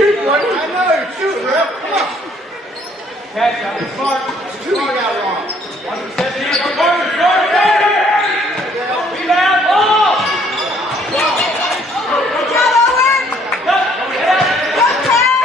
shooting, buddy. I know, you're shooting, Rep. Come on. Catch up. It's smart. It's too hard out wrong. 1 corner. Rebound, ball! Good job, Owen! Go, Cash!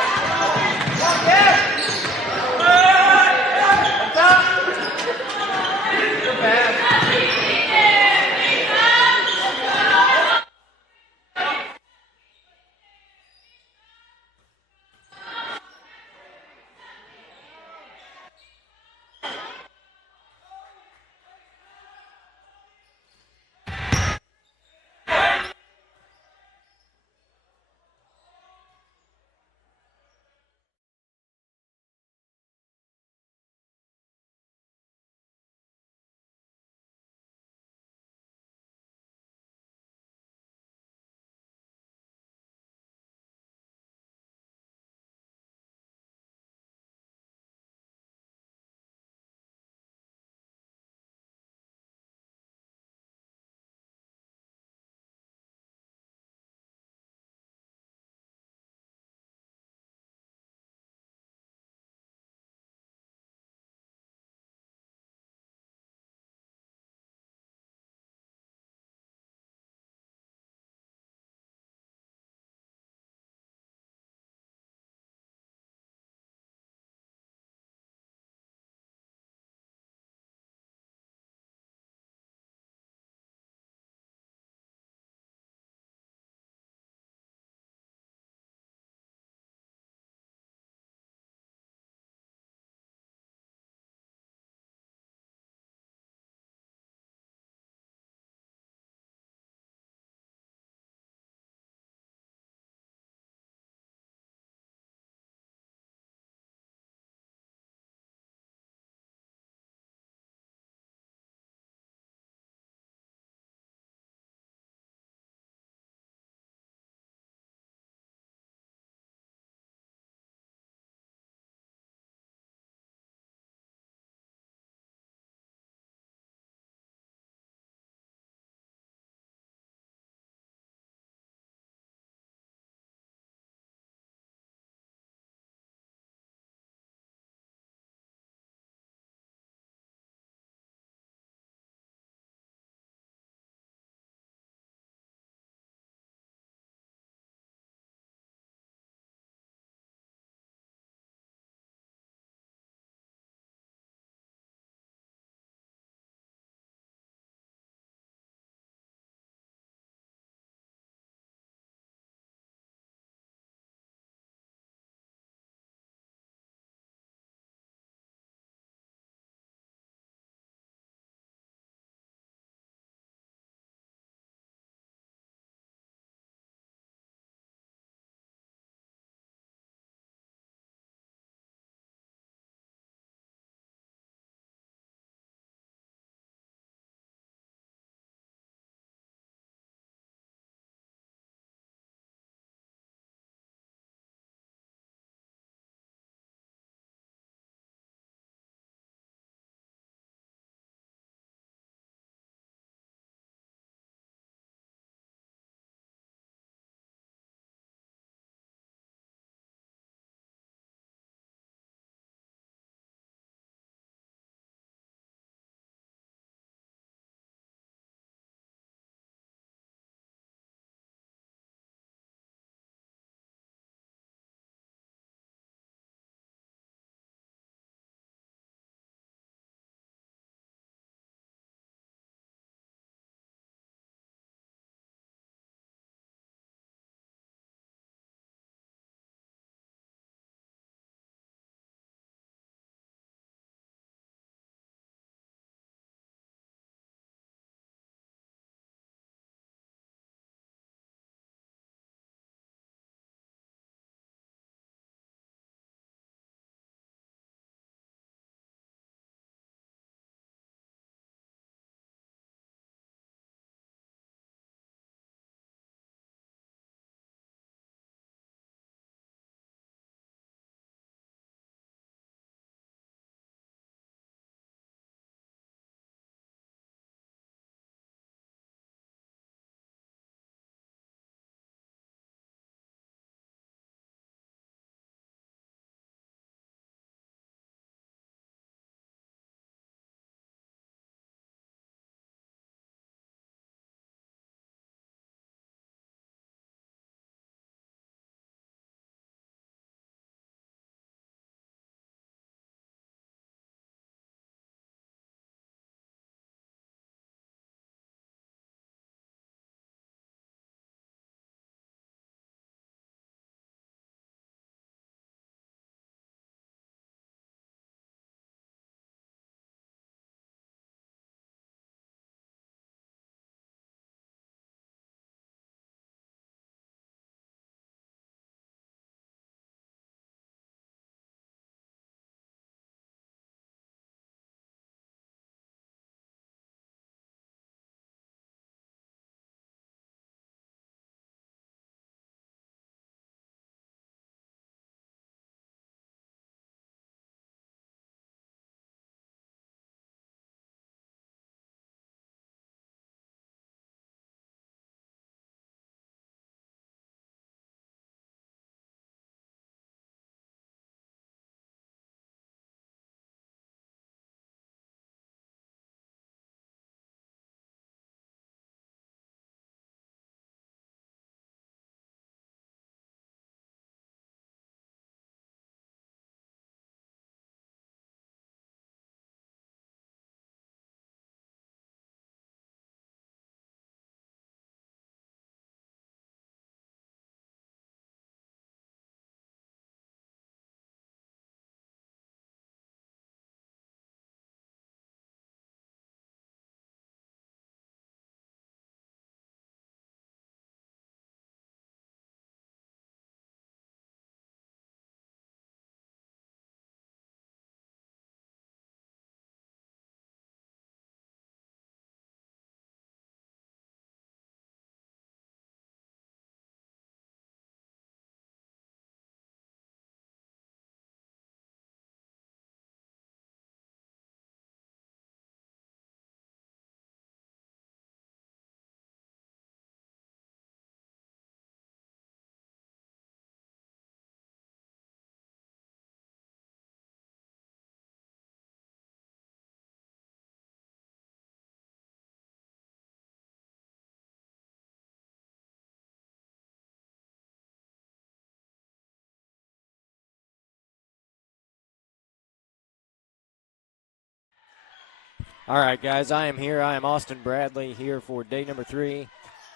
All right, guys, I am here. I am Austin Bradley here for day number 3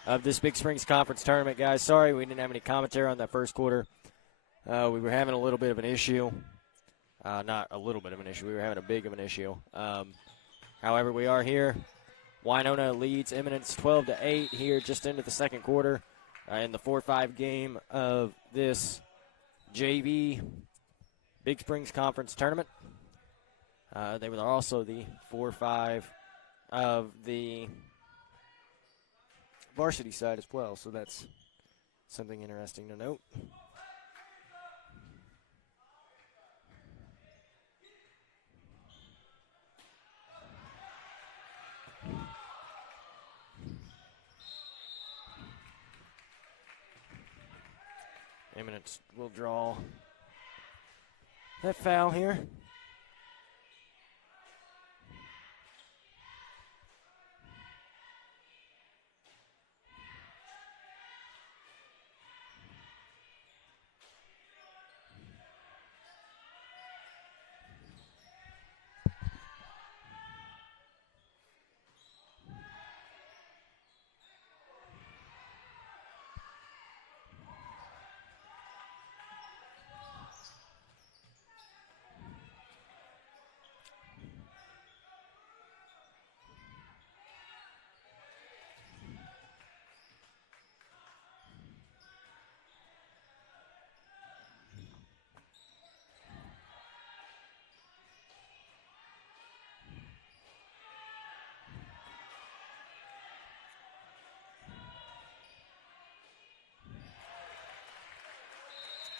of this Big Springs Conference tournament, guys. Sorry we didn't have any commentary on that first quarter. We were having a little bit of an issue. Not a little bit of an issue. We were having a big of an issue. However, we are here. Winona leads Eminence 12-8 here just into the second quarter in the 4-5 game of this JV Big Springs Conference tournament. They were also the 4-5 of the varsity side as well, so that's something interesting to note. Eminence will draw that foul here.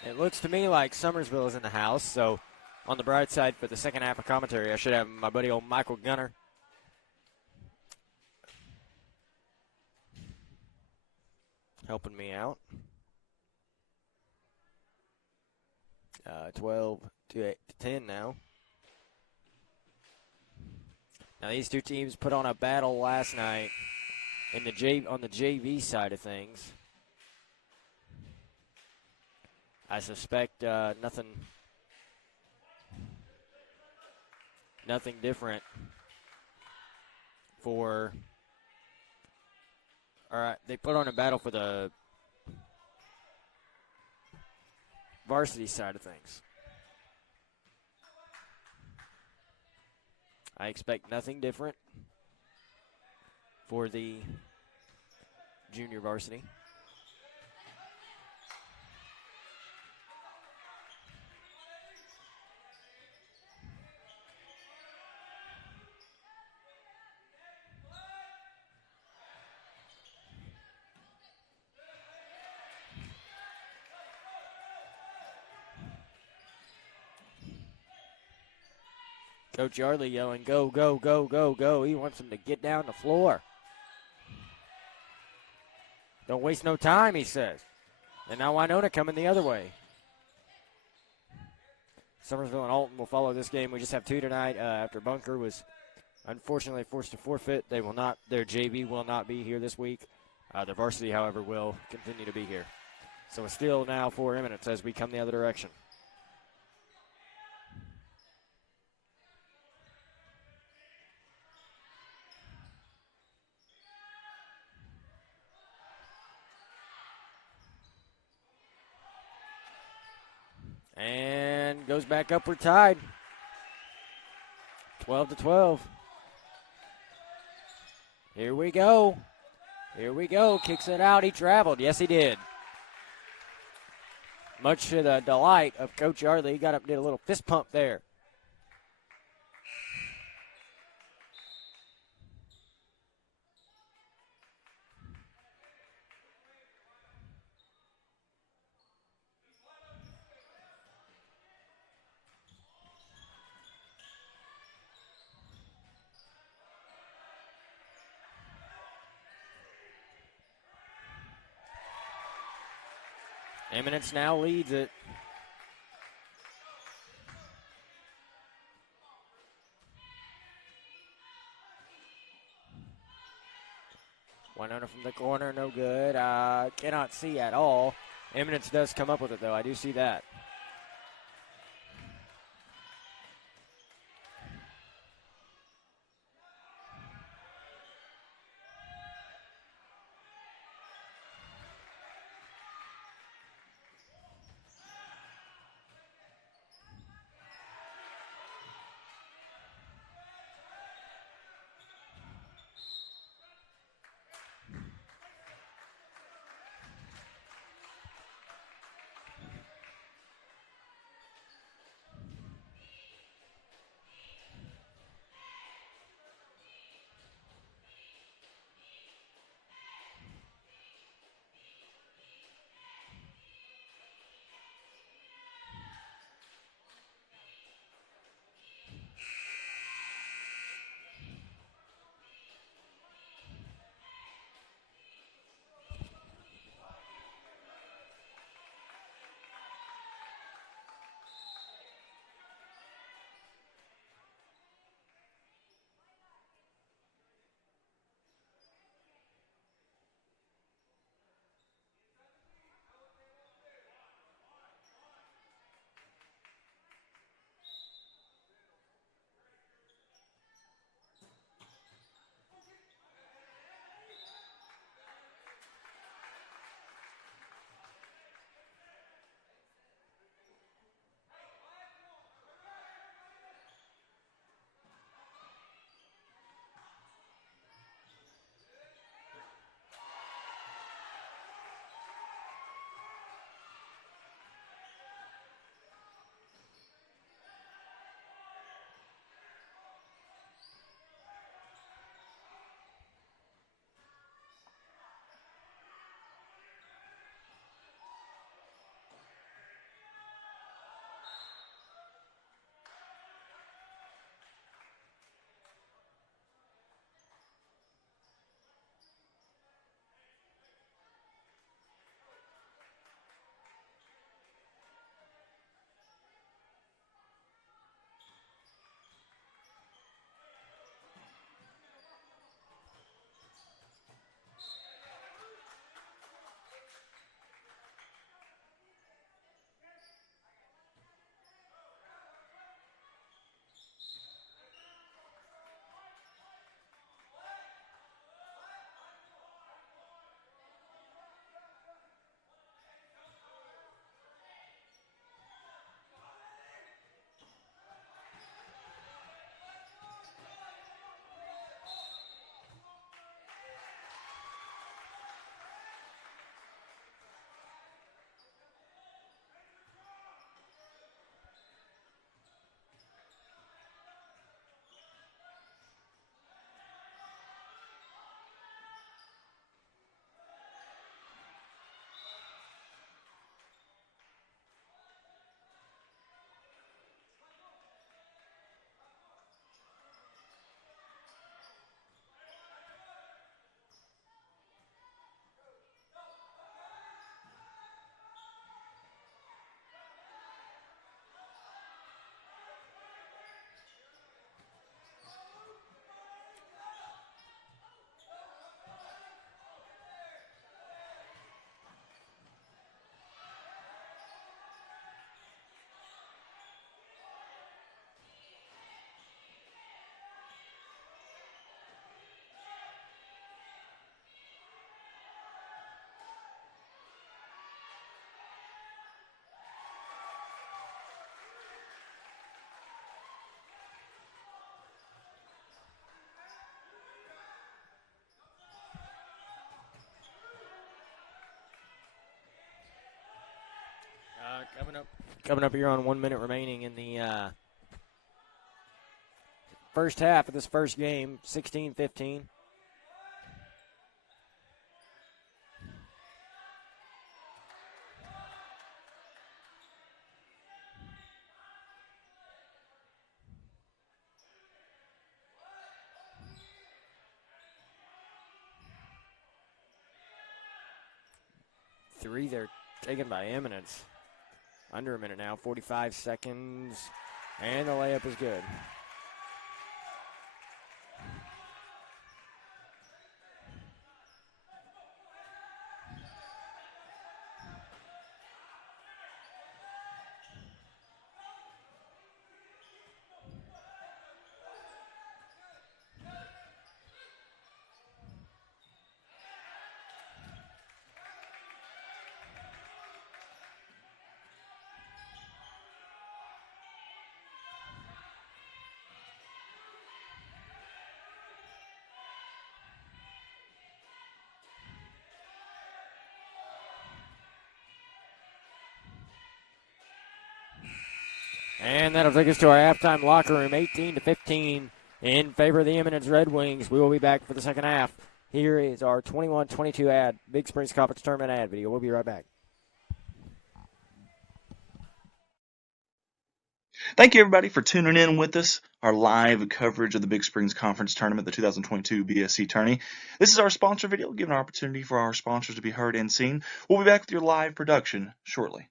It looks to me like Summersville is in the house, so on the bright side for the second half of commentary, I should have my buddy old Michael Gunner. Helping me out. 12-10 now. Now these two teams put on a battle last night in the on the JV side of things. I suspect nothing different for. All right, they put on a battle for the varsity side of things. I expect nothing different for the junior varsity. Coach Yardley yelling, go, go, go, go, go. He wants them to get down the floor. Don't waste no time, he says. And now Winona coming the other way. Summersville and Alton will follow this game. We just have 2 tonight after Bunker was unfortunately forced to forfeit. They will not, their JV will not be here this week. Their varsity, however, will continue to be here. So it's still now for Eminence as we come the other direction. And goes back up, we're tied. 12-12. Here we go. Here we go. Kicks it out. He traveled. Yes, he did. Much to the delight of Coach Yardley. He got up and did a little fist pump there. Eminence now leads it. Winona from the corner, no good. Cannot see at all. Eminence does come up with it, though. I do see that. Coming up here on 1 minute remaining in the first half of this first game, 16-15. Three there taken by Eminence. Under a minute now, 45 seconds, and the layup is good. And that'll take us to our halftime locker room, 18-15 in favor of the Eminence Red Wings. We will be back for the second half. Here is our 21-22 ad, Big Springs Conference Tournament ad video. We'll be right back. Thank you, everybody, for tuning in with us. Our live coverage of the Big Springs Conference Tournament, the 2022 BSC Tourney. This is our sponsor video, giving an opportunity for our sponsors to be heard and seen. We'll be back with your live production shortly.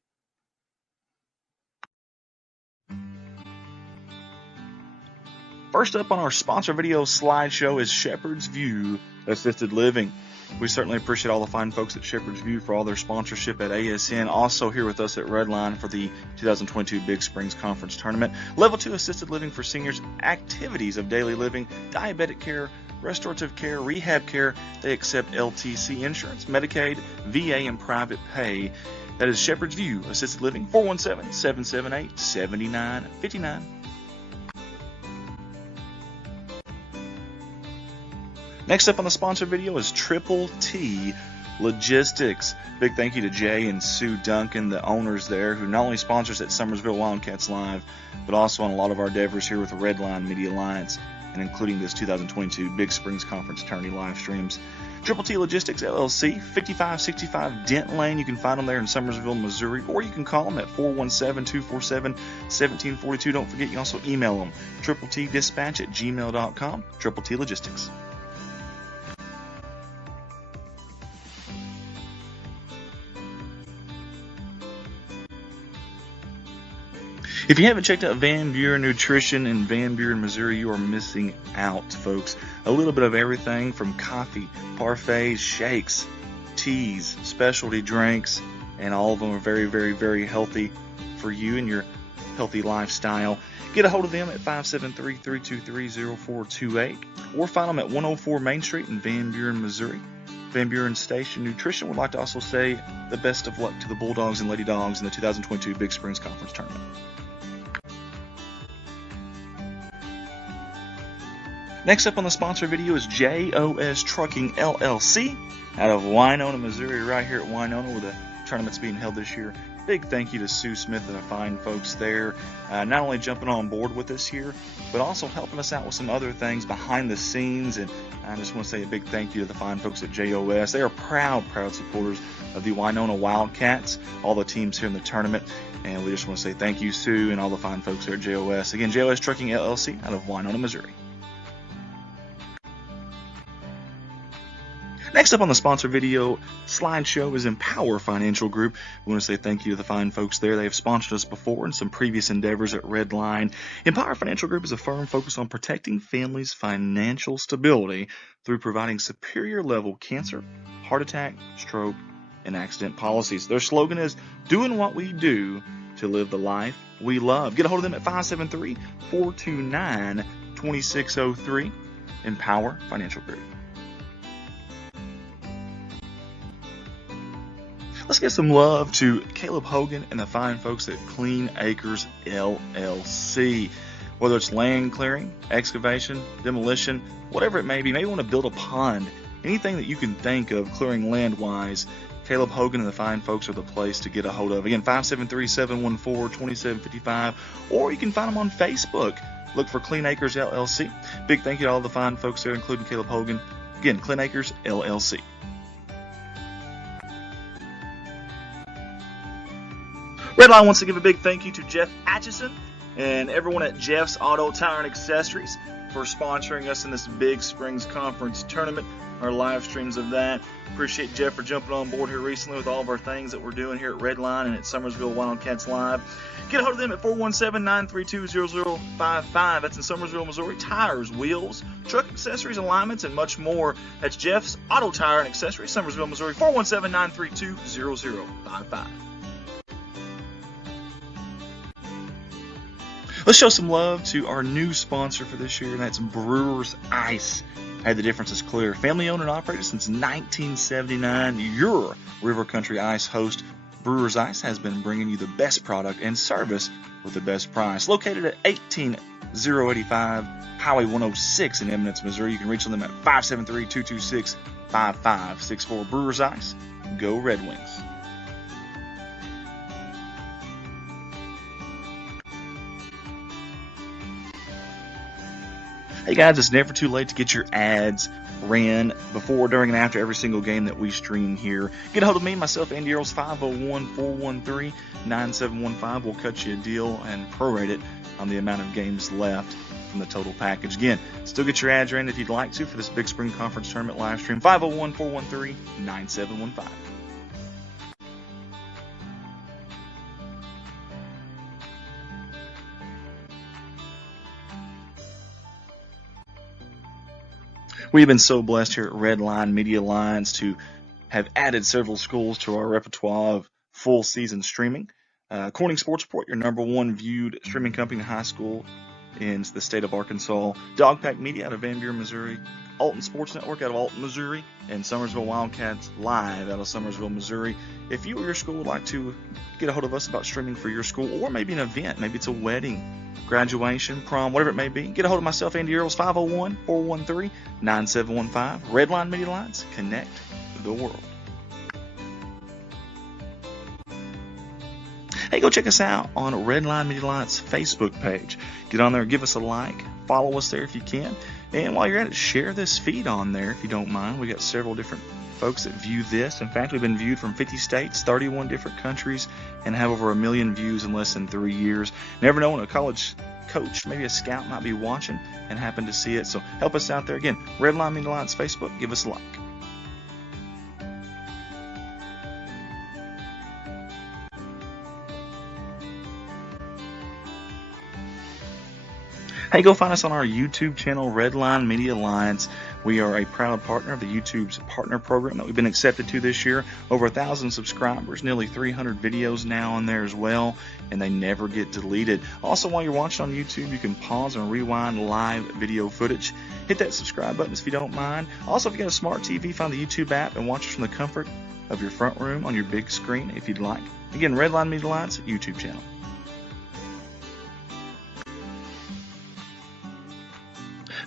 First up on our sponsor video slideshow is Shepherd's View Assisted Living. We certainly appreciate all the fine folks at Shepherd's View for all their sponsorship at ASN. Also here with us at Redline for the 2022 Big Springs Conference Tournament. Level 2 assisted living for seniors, activities of daily living, diabetic care, restorative care, rehab care. They accept LTC insurance, Medicaid, VA, and private pay. That is Shepherd's View Assisted Living, 417-778-7959. Next up on the sponsor video is Triple T Logistics. Big thank you to Jay and Sue Duncan, the owners there, who not only sponsors at Summersville Wildcats Live, but also on a lot of our endeavors here with the Redline Media Alliance, and including this 2022 Big Springs Conference Tourney live streams. Triple T Logistics LLC, 5565 Dent Lane. You can find them there in Summersville, Missouri, or you can call them at 417-247-1742. Don't forget, you can also email them, tripletdispatch@gmail.com, Triple T Logistics. If you haven't checked out Van Buren Nutrition in Van Buren, Missouri, you are missing out, folks. A little bit of everything from coffee, parfaits, shakes, teas, specialty drinks, and all of them are very, very, very healthy for you and your healthy lifestyle. Get a hold of them at 573-323-0428 or find them at 104 Main Street in Van Buren, Missouri. Van Buren Station Nutrition would like to also say the best of luck to the Bulldogs and Lady Dogs in the 2022 Big Springs Conference Tournament. Next up on the sponsor video is JOS Trucking LLC out of Winona, Missouri, right here at Winona where the tournament's being held this year. Big thank you to Sue Smith and the fine folks there, not only jumping on board with us here, but also helping us out with some other things behind the scenes. And I just want to say a big thank you to the fine folks at JOS. They are proud supporters of the Winona Wildcats, all the teams here in the tournament. And we just want to say thank you, Sue, and all the fine folks there at JOS. Again, JOS Trucking LLC out of Winona, Missouri. Next up on the sponsor video slideshow is Empower Financial Group. We want to say thank you to the fine folks there. They have sponsored us before in some previous endeavors at Redline. Empower Financial Group is a firm focused on protecting families' financial stability through providing superior level cancer, heart attack, stroke, and accident policies. Their slogan is doing what we do to live the life we love. Get a hold of them at 573-429-2603. Empower Financial Group. Let's give some love to Caleb Hogan and the fine folks at Clean Acres LLC. Whether it's land clearing, excavation, demolition, whatever it may be, maybe you want to build a pond, anything that you can think of clearing land-wise, Caleb Hogan and the fine folks are the place to get a hold of. Again, 573-714-2755, or you can find them on Facebook. Look for Clean Acres LLC. Big thank you to all the fine folks there, including Caleb Hogan. Again, Clean Acres LLC. Redline wants to give a big thank you to Jeff Atchison and everyone at Jeff's Auto Tire and Accessories for sponsoring us in this Big Springs Conference tournament, our live streams of that. Appreciate Jeff for jumping on board here recently with all of our things that we're doing here at Redline and at Summersville Wildcats Live. Get a hold of them at 417-932-0055. That's in Summersville, Missouri. Tires, wheels, truck accessories, alignments, and much more. That's Jeff's Auto Tire and Accessories, Summersville, Missouri. 417-932-0055. Let's show some love to our new sponsor for this year, and that's Brewers Ice. Hey, the difference is clear. Family owned and operated since 1979, your River Country Ice host, Brewers Ice, has been bringing you the best product and service with the best price. Located at 18085 Highway 106 in Eminence, Missouri. You can reach them at 573-226-5564. Brewers Ice, go Red Wings. Hey guys, it's never too late to get your ads ran before, during, and after every single game that we stream here. Get a hold of me, myself, Andy Earls, 501-413-9715. We'll cut you a deal and prorate it on the amount of games left from the total package. Again, still get your ads ran if you'd like to for this Big Spring Conference Tournament live stream, 501-413-9715. We've been so blessed here at Redline Media Alliance to have added several schools to our repertoire of full season streaming. Corning Sports Report, your #1 viewed streaming company in high school in the state of Arkansas. Dogpack Media out of Van Buren, Missouri. Alton Sports Network out of Alton, Missouri. And Summersville Wildcats Live out of Summersville, Missouri. If you or your school would like to get a hold of us about streaming for your school, or maybe an event, maybe it's a wedding, graduation, prom, whatever it may be, get a hold of myself, Andy Earls, 501-413-9715. Redline Media Alliance, connect the world. Hey, go check us out on Redline Media Alliance Facebook page. Get on there, give us a like, follow us there if you can. And while you're at it, share this feed on there if you don't mind. We got several different folks that view this. In fact, we've been viewed from 50 states, 31 different countries, and have over 1 million views in less than 3 years. Never know when a college coach, maybe a scout, might be watching and happen to see it. So help us out there. Again, Redline Media Alliance Facebook, give us a like. Hey, go find us on our YouTube channel, Redline Media Alliance. We are a proud partner of the YouTube's partner program that we've been accepted to this year. Over 1,000 subscribers, nearly 300 videos now on there as well, and they never get deleted. Also, while you're watching on YouTube, you can pause and rewind live video footage. Hit that subscribe button if you don't mind. Also, if you got a smart TV, find the YouTube app and watch us from the comfort of your front room on your big screen if you'd like. Again, Redline Media Alliance YouTube channel.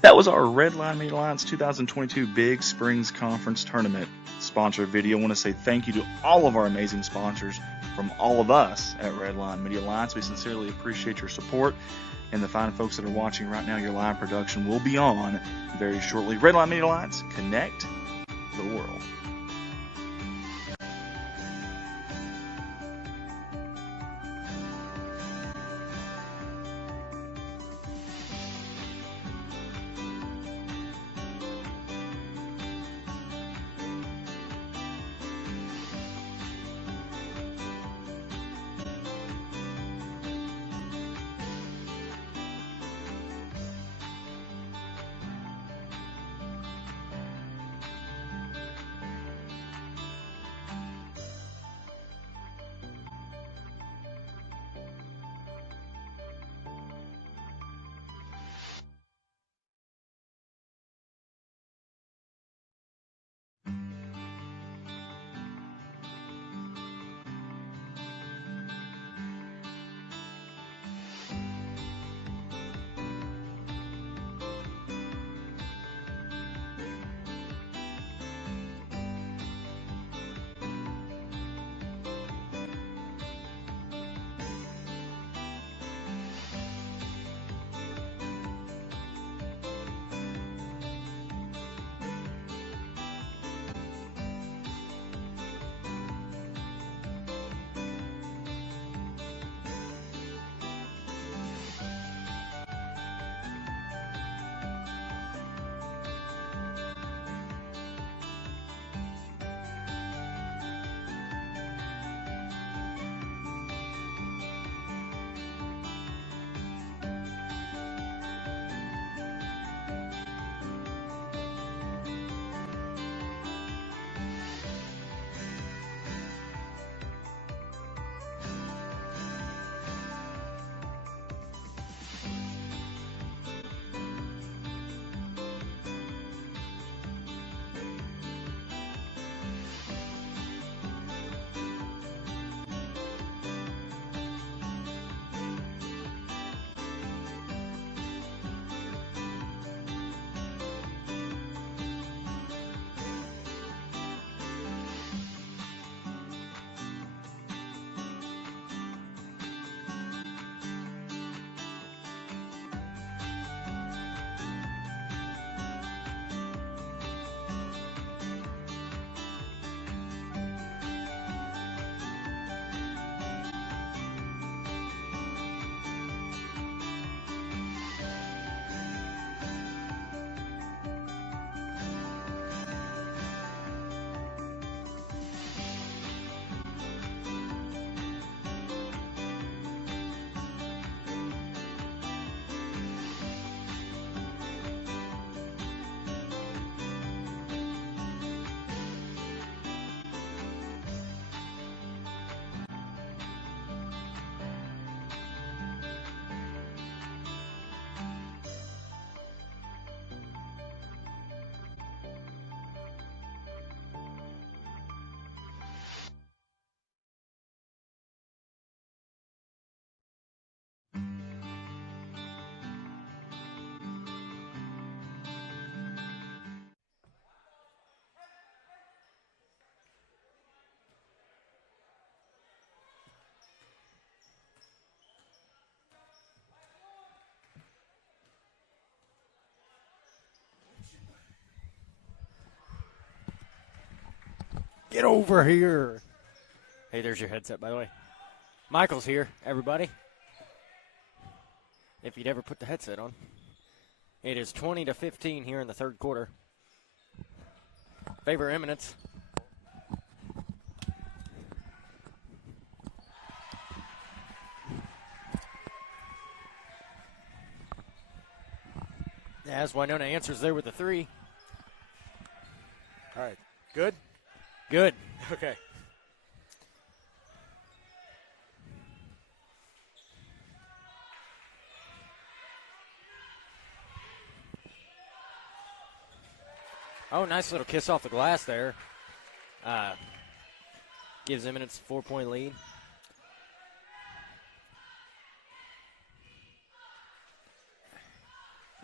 That was our Redline Media Alliance 2022 Big Springs Conference Tournament sponsor video. I want to say thank you to all of our amazing sponsors from all of us at Redline Media Alliance. We sincerely appreciate your support. And the fine folks that are watching right now, your live production will be on very shortly. Redline Media Alliance, connect the world. Get over here. Hey, there's your headset, by the way. Michael's here, everybody. If you'd ever put the headset on. It is 20-15 here in the third quarter. Favor Eminence. As Winona answers there with a 3. All right. Good? Good. Okay. Oh, nice little kiss off the glass there. Gives Eminence a 4-point lead.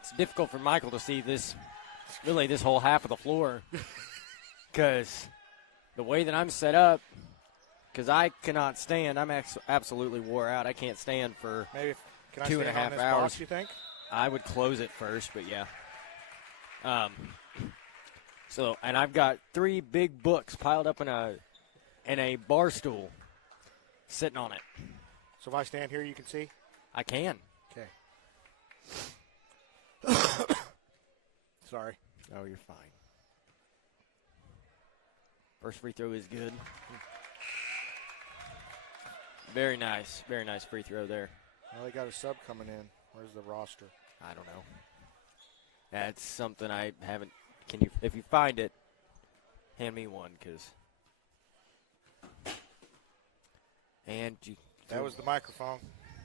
It's difficult for Michael to see this whole half of the floor because the way that I'm set up, because I cannot stand, I'm absolutely wore out. I can't stand for Maybe can I 2.5 stand on this hours. box, you think? I would close it first, but yeah. And I've got 3 big books piled up in a bar stool sitting on it. So if I stand here, you can see? I can. Okay. Sorry. Oh, you're fine. First free throw is good. Very nice free throw there. Well, they got a sub coming in. Where's the roster? I don't know. That's something I haven't. Can you, if you find it, hand me one, because. And you. That was the microphone.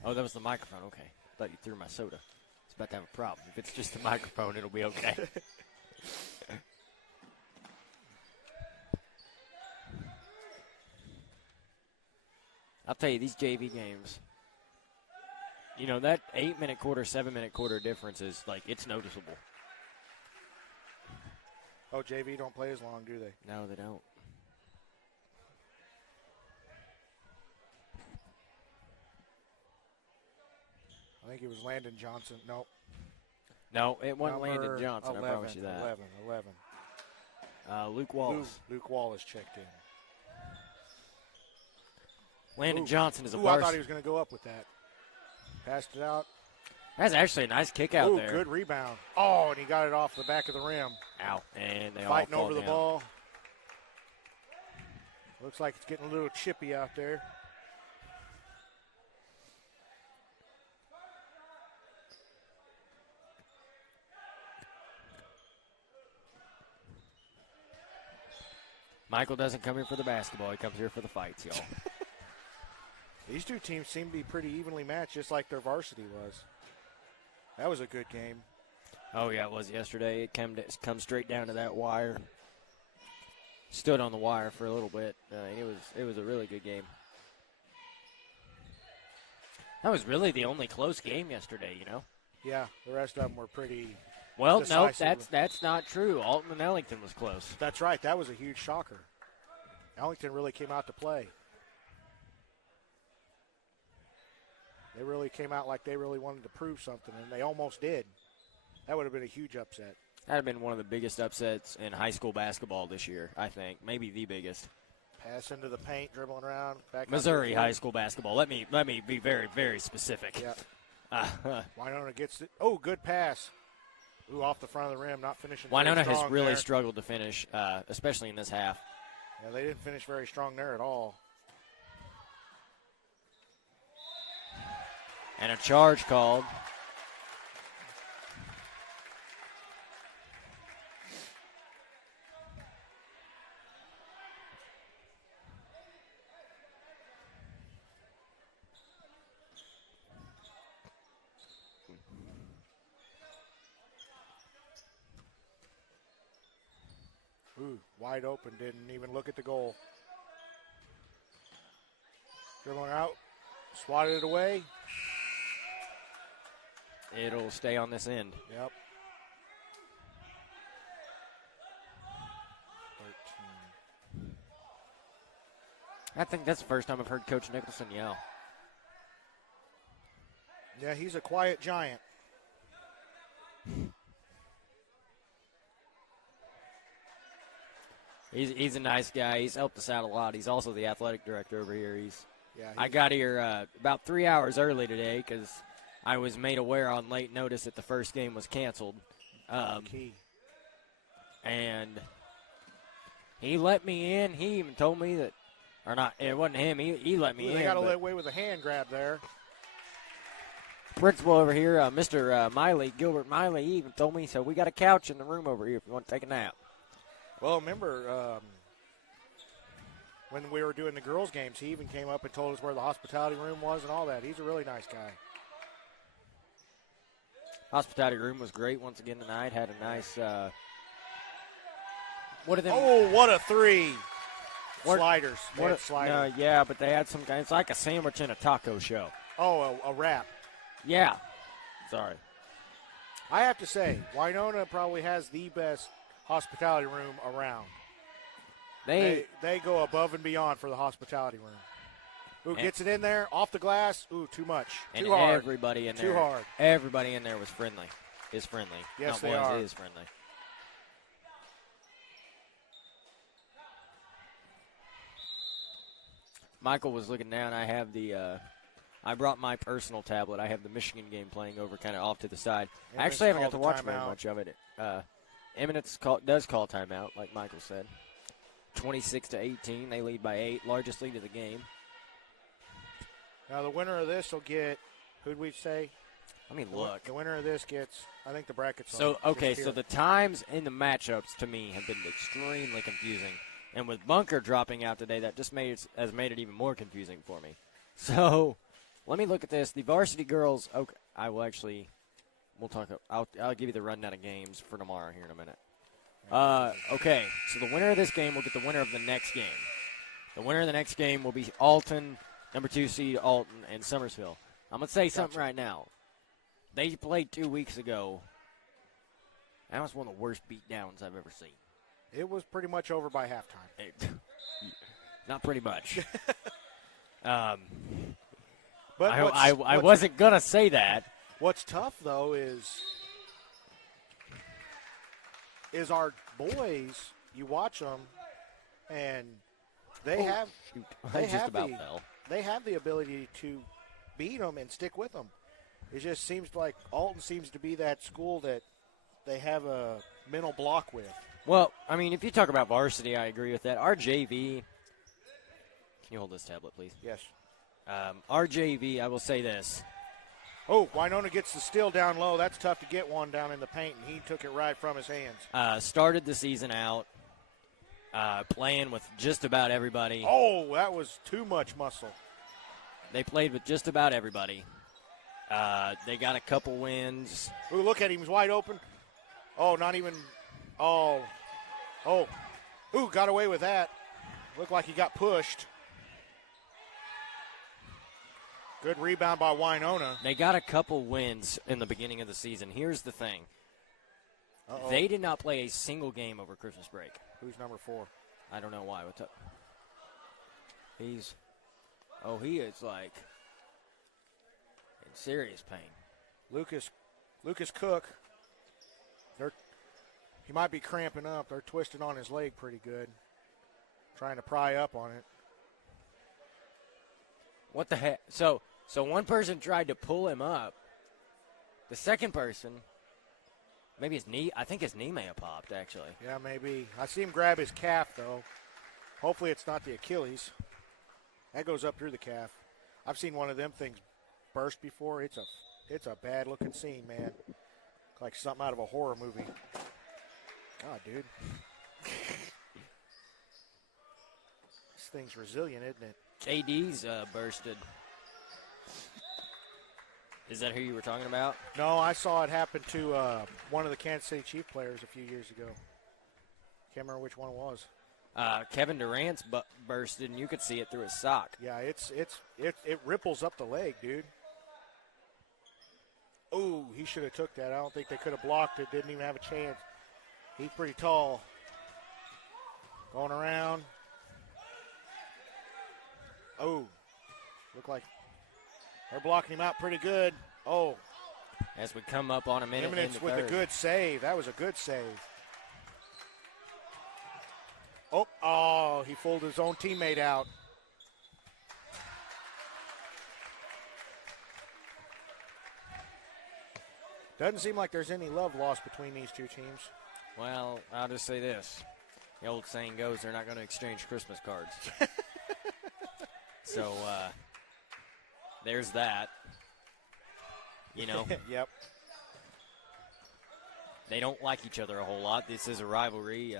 Oh, that was the microphone. Okay, thought you threw my soda. It's about to have a problem. If it's just the microphone, it'll be okay. I'll tell you, these JV games, you know, that 8-minute quarter, 7-minute quarter difference is, like, it's noticeable. Oh, JV don't play as long, do they? No, they don't. I think it was Landon Johnson. Nope. No, it wasn't Number Landon Johnson, 11, I promise you that. 11. Luke Wallace. Luke Wallace checked in. Landon Ooh. Johnson is a I varsity. thought he was going to go up with that. Passed it out. That's actually a nice kick out there. Good rebound. Oh, and he got it off the back of the rim. Ow. And they Fighting all fall over the down. ball. Looks like it's getting a little chippy out there. Michael doesn't come here for the basketball. He comes here for the fights, y'all. These two teams seem to be pretty evenly matched, just like their varsity was. That was a good game. Oh, yeah, it was yesterday. It come straight down to that wire. Stood on the wire for a little bit. It was a really good game. That was really the only close game yesterday, you know? Yeah, the rest of them were pretty Well, no, decisive. that's not true. Alton and Ellington was close. That's right. That was a huge shocker. Ellington really came out to play. They really came out like they really wanted to prove something, and they almost did. That would have been a huge upset. That would have been one of the biggest upsets in high school basketball this year, I think. Maybe the biggest. Pass into the paint, dribbling around. Back Missouri high school basketball. Let me be very, very specific. Yeah. Winona gets it. Oh, good pass. Ooh, off the front of the rim, not finishing. Winona very has strong really there. struggled to finish, especially in this half. Yeah, they didn't finish very strong there at all. And a charge called. Ooh, wide open, didn't even look at the goal. Dribbling out, swatted it away. It'll stay on this end. Yep. 13. I think that's the first time I've heard Coach Nicholson yell. Yeah, he's a quiet giant. He's a nice guy. He's helped us out a lot. He's also the athletic director over here. Yeah, I got here about 3 hours early today because I was made aware on late notice that the first game was canceled. And he let me in. He even told me that, or not, it wasn't him. He let me in. They got away with a hand grab there. Principal over here, Mr. Miley, Gilbert Miley, he even told me, so we got a couch in the room over here if you want to take a nap. Well, remember when we were doing the girls' games, he even came up and told us where the hospitality room was and all that. He's a really nice guy. Hospitality room was great once again tonight. Had a nice, what are them? Oh, what a three. Sliders. No, yeah, but they had some kind. It's like a sandwich in a taco show. Oh, a wrap. Yeah. Sorry. I have to say, Winona probably has the best hospitality room around. They go above and beyond for the hospitality room. Who gets it in there, off the glass, too much, and too hard. Everybody in there. Too hard. Everybody in there was friendly. Is friendly. Yes, Not they was, are. Is friendly. Michael was looking down. I have I brought my personal tablet. I have the Michigan game playing over kind of off to the side. I actually haven't got to watch very much of it. Eminence does call timeout, like Michael said. 26-18. They lead by 8. Largest lead of the game. Now the winner of this will get, who'd we say? I mean, look. The winner of this gets, I think the bracket's so on. Okay, so the times in the matchups to me have been extremely confusing. And with Bunker dropping out today, that just has made it even more confusing for me. So let me look at this. The varsity girls, okay, we'll talk. I'll give you the rundown of games for tomorrow here in a minute. Okay, so the winner of this game will get the winner of the next game. The winner of the next game will be Alton, number 2 seed Alton, and Summersville. I'm going to say something right now. They played 2 weeks ago. That was one of the worst beatdowns I've ever seen. It was pretty much over by halftime. Not pretty much. But I wasn't going to say that. What's tough, though, is our boys, you watch them, and they have the ability to beat them and stick with them. It just seems like Alton seems to be that school that they have a mental block with. Well, I mean, if you talk about varsity, I agree with that. Our JV, can you hold this tablet, please? Yes. Our JV, I will say this. Oh, Winona gets the steal down low. That's tough to get one down in the paint, and he took it right from his hands. Started the season out playing with just about everybody. Oh, that was too much muscle. They played with just about everybody. They got a couple wins. Ooh, look at him. He's wide open. Oh, not even. Oh. Ooh, got away with that. Looked like he got pushed. Good rebound by Winona. They got a couple wins in the beginning of the season. Here's the thing. Uh-oh. They did not play a single game over Christmas break. Who's number 4? I don't know why. What's up? He is like in serious pain. Lucas Cook. He might be cramping up. They're twisting on his leg pretty good. Trying to pry up on it. What the heck? So one person tried to pull him up. The second person, maybe his knee. I think his knee may have popped, actually. Yeah, maybe. I see him grab his calf, though. Hopefully it's not the Achilles. That goes up through the calf. I've seen one of them things burst before. It's a bad-looking scene, man. Like something out of a horror movie. God, dude. This thing's resilient, isn't it? KD's bursted. Is that who you were talking about? No, I saw it happen to one of the Kansas City Chiefs players a few years ago. Can't remember which one it was. Kevin Durant's bursted, and you could see it through his sock. Yeah, it ripples up the leg, dude. Ooh, he should have took that. I don't think they could have blocked it. Didn't even have a chance. He's pretty tall. Going around. Oh, look like they're blocking him out pretty good. Oh. As we come up on a minute. Eminence with a good save. That was a good save. Oh, he fooled his own teammate out. Doesn't seem like there's any love lost between these two teams. Well, I'll just say this. The old saying goes, they're not going to exchange Christmas cards. So, there's that. You know, Yep. they don't like each other a whole lot. This is a rivalry.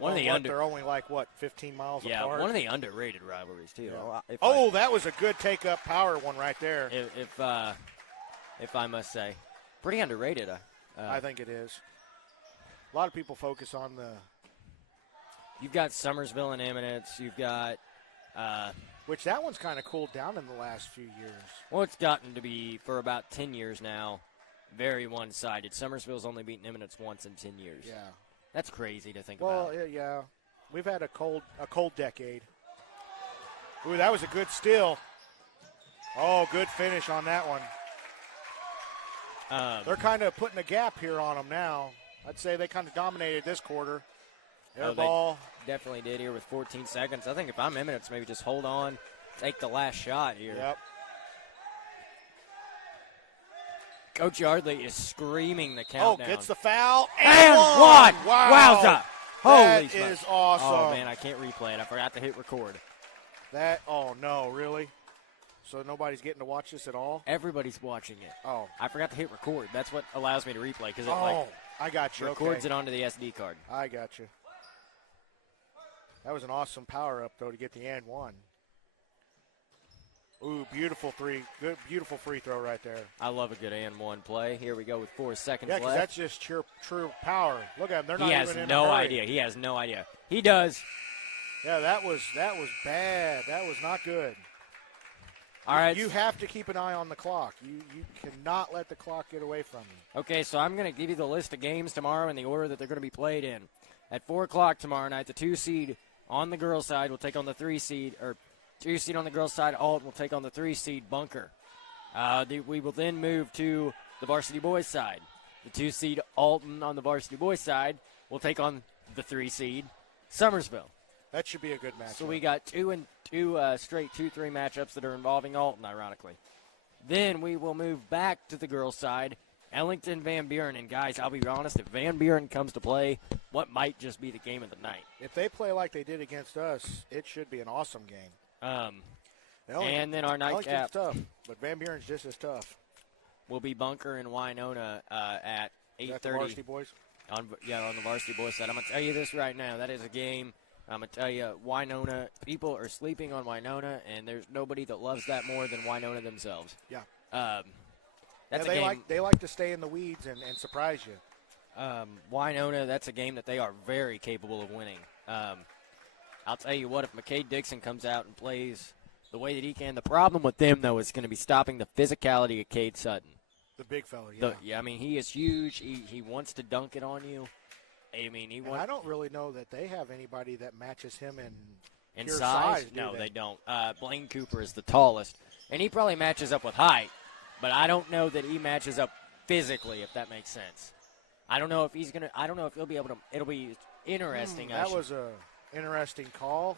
They're only like, 15 miles apart? One of the underrated rivalries, too. Yeah. That was a good take-up power one right there. If I must say. Pretty underrated. I think it is. A lot of people focus on the... You've got Summersville and Eminence. You've got... which that one's kind of cooled down in the last few years. Well, it's gotten to be, for about 10 years now, very one-sided. Summersville's only beaten Eminence once in 10 years. Yeah. That's crazy to think Well, about. yeah. We've had a cold decade. Ooh, that was a good steal. Oh, good finish on that one. They're kind of putting a gap here on them now. I'd say they kind of dominated this quarter. Air ball. They definitely did here with 14 seconds. I think if I'm Eminence, maybe just hold on, take the last shot here. Yep. Coach Yardley is screaming the countdown. Oh, gets the foul. And one! Wow. Wowza! Holy That smokes. is awesome. Oh, man, I can't replay it. I forgot to hit record. Oh, no, really? So nobody's getting to watch this at all? Everybody's watching it. Oh. I forgot to hit record. That's what allows me to replay because it I got you. records Okay. it onto the SD card. I got you. That was an awesome power-up, though, to get the and one. Ooh, beautiful beautiful free throw right there. I love a good and one play. Here we go with 4 seconds Yeah, left. because that's just true power. Look at him. They're not He has even in no a hurry. idea. He has no idea. He does. Yeah, that was bad. That was not good. All right. You have to keep an eye on the clock. You cannot let the clock get away from you. Okay, so I'm going to give you the list of games tomorrow in the order that they're going to be played in. At 4 o'clock tomorrow night, the 2 seed on the girls' side will take on the 3 seed, or 2 seed on the girls' side, Alton will take on the 3 seed, Bunker. We will then move to the varsity boys' side. The 2 seed, Alton, on the varsity boys' side, will take on the 3 seed, Summersville. That should be a good match. So we got two straight 2-3 matchups that are involving Alton, ironically. Then we will move back to the girls' side, Ellington, Van Buren. And, guys, I'll be honest, if Van Buren comes to play, what might just be the game of the night. If they play like they did against us, it should be an awesome game. And then our nightcap tough, but Van Buren's just as tough. will be Bunker and Winona at 8:30. The varsity boys? On the varsity boys side. I'm going to tell you this right now. That is a game. I'm going to tell you, Winona, people are sleeping on Winona, and there's nobody that loves that more than Winona themselves. Yeah. That's yeah, a game. They like to stay in the weeds and surprise you. Winona, that's a game that they are very capable of winning. I'll tell you what, if McKay Dixon comes out and plays the way that he can, the problem with them, though, is going to be stopping the physicality of Cade Sutton. The big fella, yeah. I mean, he is huge. He wants to dunk it on you. I mean, I don't really know that they have anybody that matches him in pure size. do No, they don't. Blaine Cooper is the tallest, and he probably matches up with height, but I don't know that he matches up physically, if that makes sense. I don't know if he's gonna. I don't know if he'll be able to. It'll be interesting. That was a interesting call.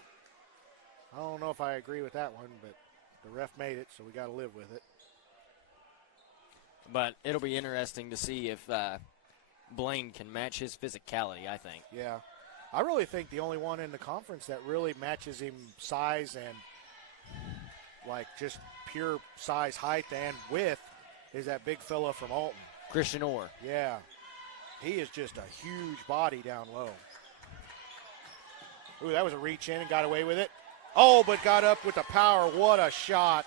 I don't know if I agree with that one, but the ref made it, so we got to live with it. But it'll be interesting to see if Blaine can match his physicality, I think. Yeah. I really think the only one in the conference that really matches him size and, like, just pure size, height, and width is that big fella from Alton. Christian Orr. Yeah. He is just a huge body down low. Ooh, that was a reach in and got away with it. Oh, but got up with the power. What a shot.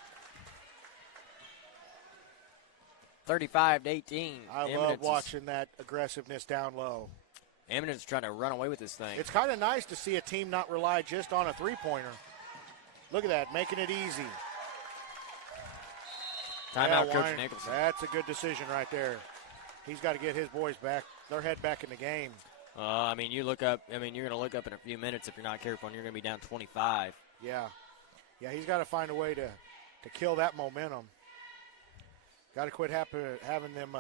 35-18. I love watching that aggressiveness down low. Eminence trying to run away with this thing. It's kind of nice to see a team not rely just on a three-pointer. Look at that, making it easy. Timeout, Coach Nicholson. That's a good decision right there. He's got to get his boys back, their head back in the game. I mean, you look up. I mean, you're going to look up in a few minutes if you're not careful, and you're going to be down 25. Yeah. Yeah, he's got to find a way to kill that momentum. Got to quit having them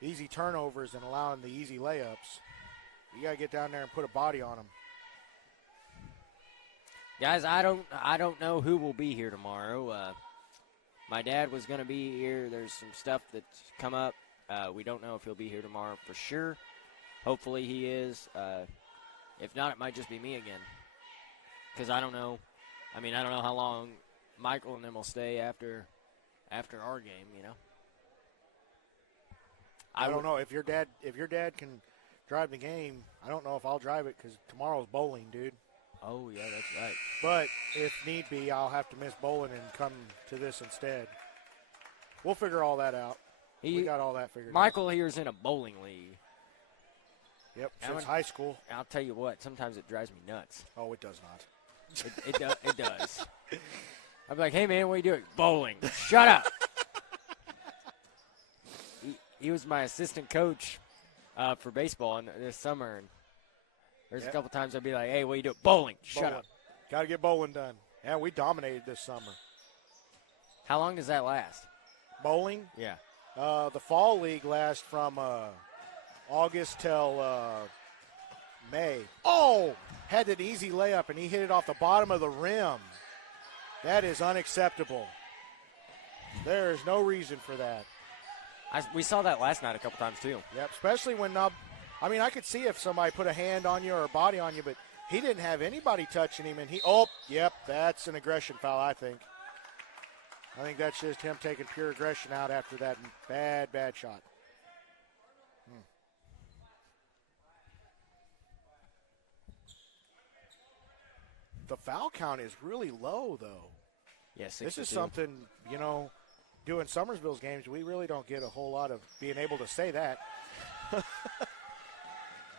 easy turnovers and allowing the easy layups. You got to get down there and put a body on them. Guys, I don't know who will be here tomorrow. My dad was going to be here. There's some stuff that's come up. We don't know if he'll be here tomorrow for sure. Hopefully he is. If not, it might just be me again. Because I don't know. I mean, I don't know how long Michael and them will stay after our game, you know. I don't know if your dad can drive the game. I don't know if I'll drive it because tomorrow's bowling, dude. Oh yeah, that's right. But if need be, I'll have to miss bowling and come to this instead. We'll figure all that out. We got all that figured out. Michael here's in a bowling league. Yep, since high school. I'll tell you what, sometimes it drives me nuts. Oh, it does not. It does. I'm like, hey man, what are you doing? Bowling. Shut up. He was my assistant coach for baseball this summer, and there's a couple times I'd be like, hey, what are you doing? Bowling. Shut up. Got to get bowling done. Yeah, we dominated this summer. How long does that last? Bowling? Yeah. The fall league lasts from August till May. Oh, had an easy layup, and he hit it off the bottom of the rim. That is unacceptable. There is no reason for that. We saw that last night a couple times too. Yep, especially when I mean, I could see if somebody put a hand on you or a body on you, but he didn't have anybody touching him, and yep, that's an aggression foul, I think. I think that's just him taking pure aggression out after that bad shot. The foul count is really low, though. Yes, this is something, doing Summersville's games, we really don't get a whole lot of being able to say that.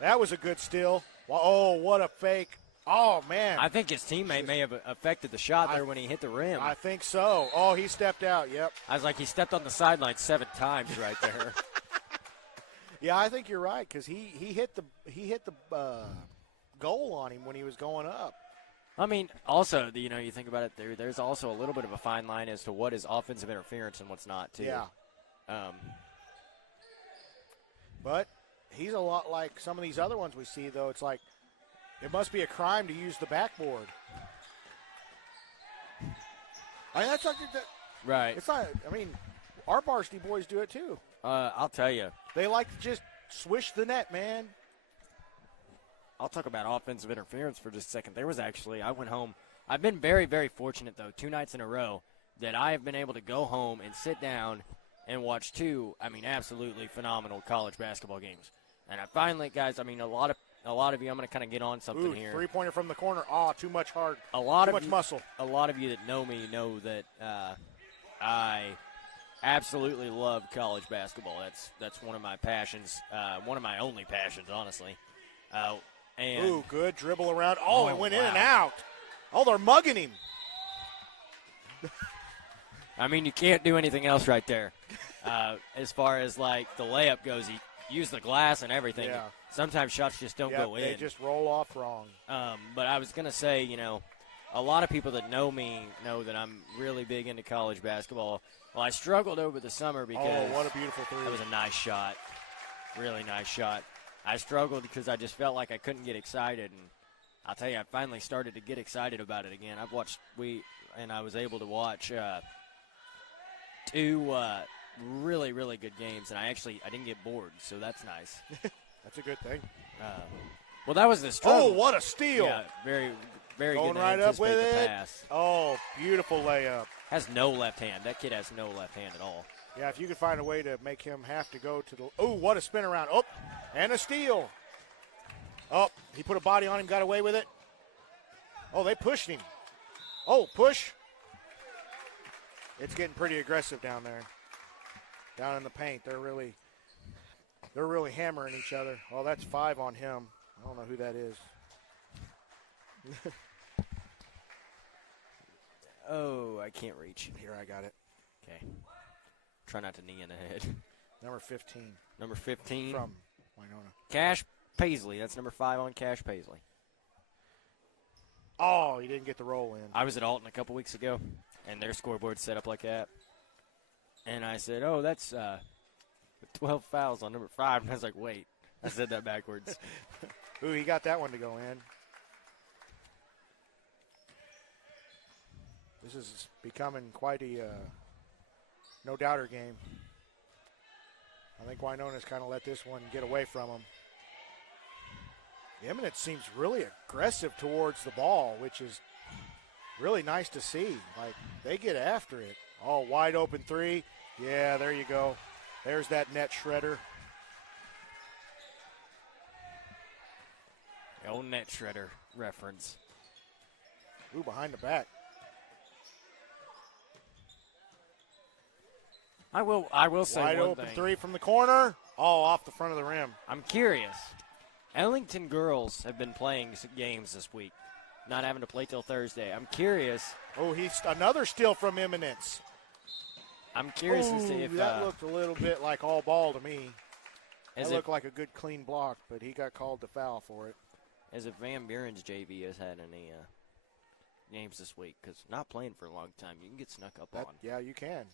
That was a good steal. Oh, what a fake. Oh, man. I think his teammate may have affected the shot there when he hit the rim. I think so. Oh, he stepped out, yep. I was like, he stepped on the sideline 7 times right there. Yeah, I think you're right because he hit the goal on him when he was going up. I mean, also, you think about it, there's also a little bit of a fine line as to what is offensive interference and what's not, too. Yeah. But he's a lot like some of these other ones we see, though. It's like it must be a crime to use the backboard. I mean, that's not that. Right. It's not. I mean, our varsity boys do it too. I'll tell you. They like to just swish the net, man. I'll talk about offensive interference for just a second. I went home. I've been very, very fortunate, though, 2 nights in a row that I have been able to go home and sit down and watch 2, absolutely phenomenal college basketball games. And I finally, guys, a lot of you, I'm going to kind of get on something here. Three-pointer from the corner. Oh, too much muscle. A lot of you that know me know that I absolutely love college basketball. That's one of my passions, one of my only passions, honestly. Ooh, good dribble around. Oh, it went in and out. Oh, they're mugging him. You can't do anything else right there. As far as, the layup goes, he used the glass and everything. Yeah. Sometimes shots just don't go in. They just roll off wrong. But I was going to say, a lot of people that know me know that I'm really big into college basketball. Well, I struggled over the summer because – oh, what a beautiful three. That was a nice shot. Really nice shot. I struggled because I just felt like I couldn't get excited, and I'll tell you, I finally started to get excited about it again. I was able to watch 2 really, really good games, and I didn't get bored, so that's nice. That's a good thing. Well, that was the struggle. Oh, what a steal! Yeah, very, very going good. Going right up with it. Pass. Oh, beautiful layup. Has no left hand. That kid has no left hand at all. Yeah, if you could find a way to make him have to go to the – oh, what a spin around. Oh, and a steal. Oh, he put a body on him, got away with it. Oh, they pushed him. Oh, push. It's getting pretty aggressive down there. Down in the paint. They're really hammering each other. Oh, that's 5 on him. I don't know who that is. Oh, I can't reach. Here, I got it. Okay. Try not to knee in the head. Number 15. Number 15. From Winona. Cash Paisley. That's number 5 on Cash Paisley. Oh, he didn't get the roll in. I was at Alton a couple weeks ago, and their scoreboard's set up like that. And I said, oh, that's 12 fouls on number 5. And I was like, wait. I said that backwards. Ooh, he got that one to go in. This is becoming quite a no-doubter game. I think Winona's kind of let this one get away from them. The Eminence seems really aggressive towards the ball, which is really nice to see. Like, they get after it. Oh, wide open three. Yeah, there you go. There's that net shredder. The old net shredder reference. Ooh, behind the back. I will say Wide one open thing. three from the corner. Oh, off the front of the rim. I'm curious. Ellington girls have been playing games this week, not having to play till Thursday. I'm curious. Oh, he's another steal from Eminence. I'm curious to see if that looked a little bit like all ball to me. As That looked like a good clean block, but he got called to foul for it. as if Van Buren's JV has had any games this week, because not playing for a long time, you can get snuck up on. Yeah, you can.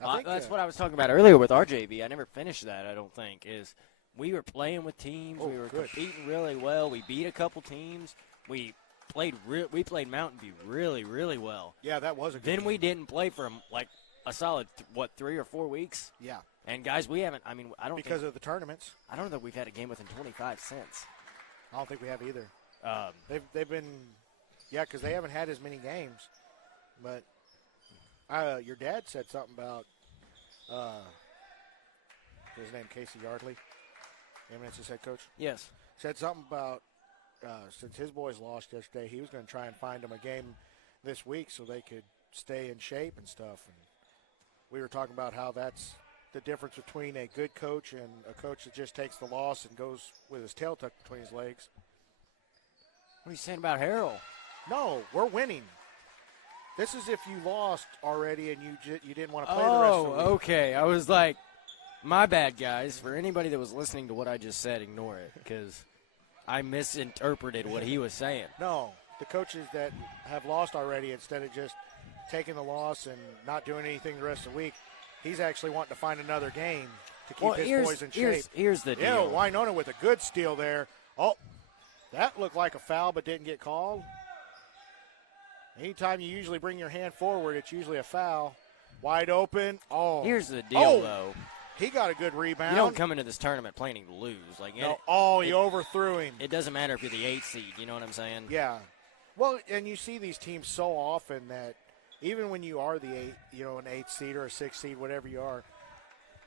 That's what I was talking about earlier with our JV. I never finished that, I don't think, is we were playing with teams. We were competing really well. We beat a couple teams. We played Mountain View really, really well. Yeah, that was a good Then game. we didn't play for like a solid, 3 or 4 weeks? Yeah. And, guys, we haven't – I mean, I don't because of the tournaments. I don't know that we've had a game within 25 since. I don't think we have either. They've been – yeah, because they haven't had as many games. But your dad said something about his name, Casey Yardley, Eminence's head coach. Yes. Said something about since his boys lost yesterday, he was going to try and find them a game this week so they could stay in shape and stuff. And we were talking about how that's the difference between a good coach and a coach that just takes the loss and goes with his tail tucked between his legs. What are you saying about Harold? No, we're winning. This is if you lost already and you didn't want to play the rest of the week. Okay. I was like, my bad, guys. For anybody that was listening to what I just said, ignore it, because I misinterpreted what he was saying. No, the coaches that have lost already, instead of just taking the loss and not doing anything the rest of the week, he's actually wanting to find another game to keep his boys in shape. Here's the deal. Yeah, Winona with a good steal there. Oh, that looked like a foul but didn't get called. Anytime you usually bring your hand forward, it's usually a foul. Wide open. Oh. Here's the deal, though. He got a good rebound. You don't come into this tournament planning to lose. Like, he overthrew him. It doesn't matter if you're the 8th seed. You know what I'm saying? Yeah. Well, and you see these teams so often that even when you are the 8th, an 8th seed or a 6th seed, whatever you are,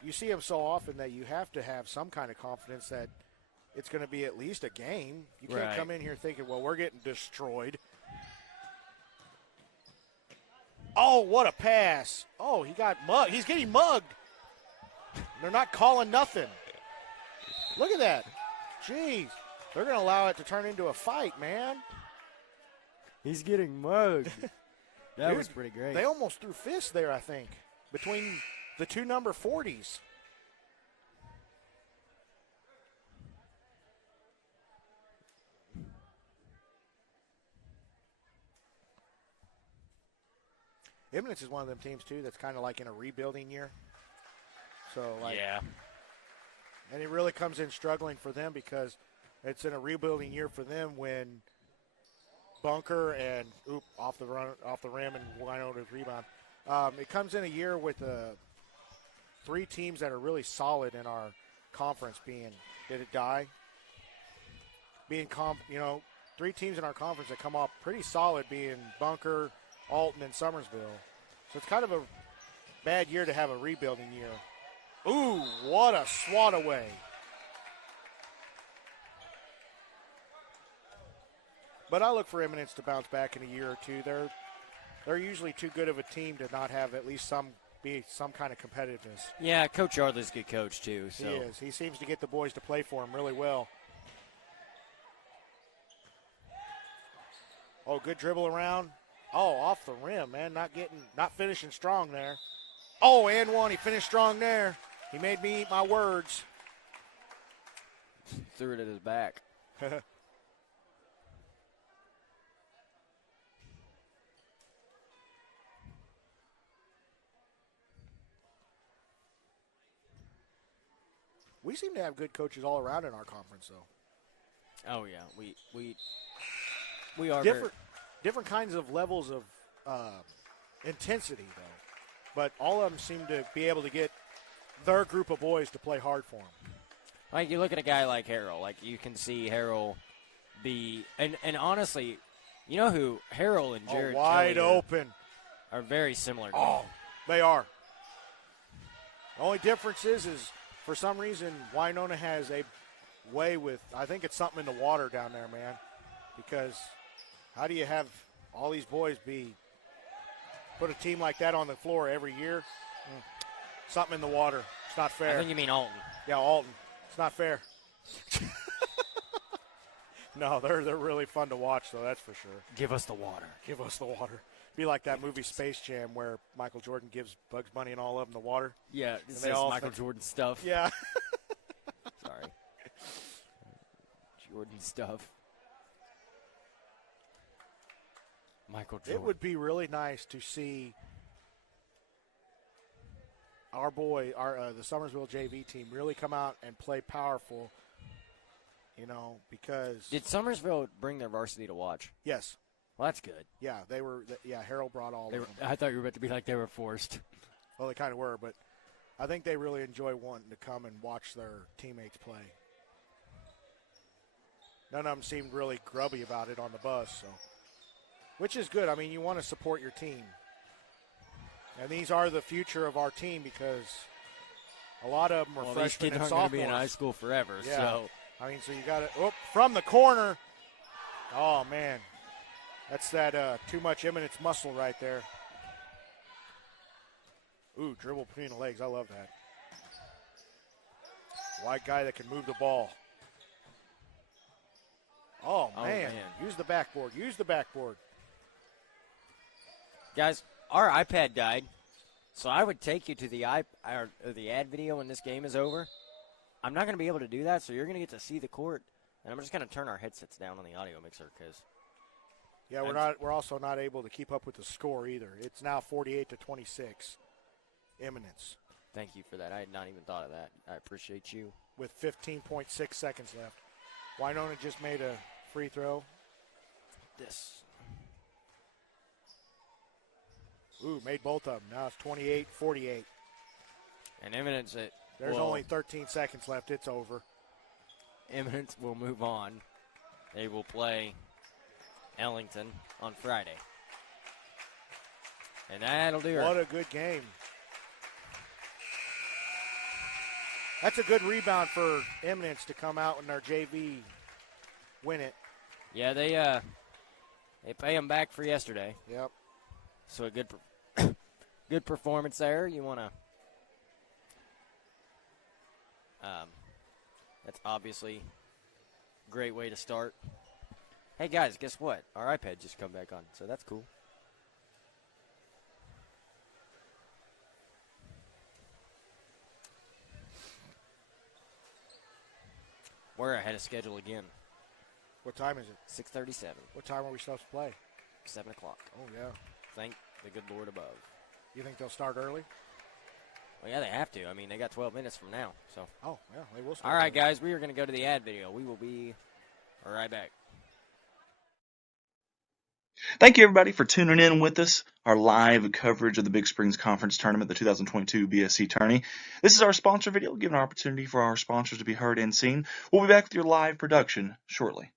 you see them so often that you have to have some kind of confidence that it's going to be at least a game. You can't come in here thinking, well, we're getting destroyed. Oh, what a pass. Oh, he got mugged. He's getting mugged. They're not calling nothing. Look at that. Jeez. They're going to allow it to turn into a fight, man. He's getting mugged. That was pretty great. They almost threw fists there, I think, between the two number 40s. Eminence is one of them teams, too, that's kind of like in a rebuilding year. So, yeah. And it really comes in struggling for them because it's in a rebuilding year for them when Bunker and off the rim and Winona's rebound. It comes in a year with 3 teams that are really solid in our conference being, did it die? Being 3 teams in our conference that come off pretty solid being Bunker, Alton, and Summersville. So it's kind of a bad year to have a rebuilding year. Ooh, what a swat away. But I look for Eminence to bounce back in a year or two. They're usually too good of a team to not have at least some kind of competitiveness. Yeah, Coach Yardley's a good coach, too. So. He is. He seems to get the boys to play for him really well. Oh, good dribble around. Oh, off the rim, man. Not finishing strong there. Oh, and one. He finished strong there. He made me eat my words. Threw it at his back. We seem to have good coaches all around in our conference, though. Oh yeah, we are different kinds of levels of intensity, though. But all of them seem to be able to get their group of boys to play hard for them. Like, you look at a guy like Harrell. Like, you can see Harrell be – and honestly, you know who Harrell and Jared wide Kelly open. are very similar to Oh, they are. The only difference is for some reason, Winona has a way with – I think it's something in the water down there, man. Because how do you have all these boys put a team like that on the floor every year? Something in the water. It's not fair. I think you mean Alton. Yeah, Alton. It's not fair. No, they're really fun to watch, though, that's for sure. Give us the water. Give us the water. Be like that movie Space Jam where Michael Jordan gives Bugs Bunny and all of them the water. Yeah, it And says Michael Jordan stuff. Yeah. Sorry. Jordan stuff. Michael Jordan. It would be really nice to see our boy, the Summersville JV team, really come out and play powerful, because... Did Summersville bring their varsity to watch? Yes. Well, that's good. Yeah, they were. Yeah, Harold brought all of them. I thought you were about to be like they were forced. Well, they kind of were, but I think they really enjoy wanting to come and watch their teammates play. None of them seemed really grubby about it on the bus, which is good. I mean, you want to support your team. And these are the future of our team because a lot of them are freshmen these kids and aren't sophomores. going to be in high school forever. Yeah. So I mean, so you got to from the corner. Oh man, that's that too much Eminence muscle right there. Ooh, dribble between the legs. I love that. White guy that can move the ball. Oh man. Use the backboard. Use the backboard. guys, our iPad died, so I would take you to the ad video when this game is over. I'm not going to be able to do that, so you're going to get to see the court, and I'm just going to turn our headsets down on the audio mixer because. Yeah, we're also not able to keep up with the score either. It's now 48-26, Eminence. Thank you for that. I had not even thought of that. I appreciate you. With 15.6 seconds left. Winona just made a free throw. This. Ooh, made both of them. Now it's 28-48. And Eminence, there's only 13 seconds left. It's over. Eminence will move on. They will play Ellington on Friday. And that'll do it. What a good game. That's a good rebound for Eminence to come out and their JV win it. Yeah, they pay them back for yesterday. Yep. So a good performance there. You want to that's obviously a great way to start. Hey guys, guess what? Our iPad just come back on, so that's cool. We're ahead of schedule again. What time is it? 6:37. What time are we supposed to play? 7 o'clock. Oh, yeah. Thank the good Lord above. You think they'll start early? Well, yeah, they have to. I mean, they got 12 minutes from now. So. Oh, yeah, they will start All right, early. guys, we are going to go to the ad video. We will be right back. Thank you, everybody, for tuning in with us. Our live coverage of the Big Springs Conference Tournament, the 2022 BSC Tourney. This is our sponsor video, giving an opportunity for our sponsors to be heard and seen. We'll be back with your live production shortly.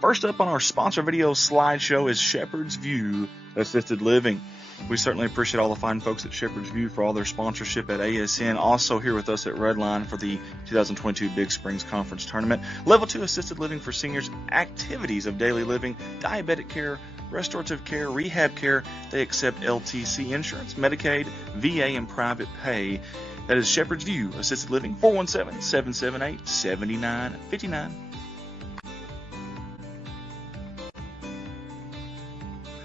First up on our sponsor video slideshow is Shepherd's View Assisted Living. We certainly appreciate all the fine folks at Shepherd's View for all their sponsorship at ASN. Also here with us at Redline for the 2022 Big Springs Conference Tournament. Level 2 assisted living for seniors, activities of daily living, diabetic care, restorative care, rehab care. They accept LTC insurance, Medicaid, VA, and private pay. That is Shepherd's View Assisted Living, 417-778-7959.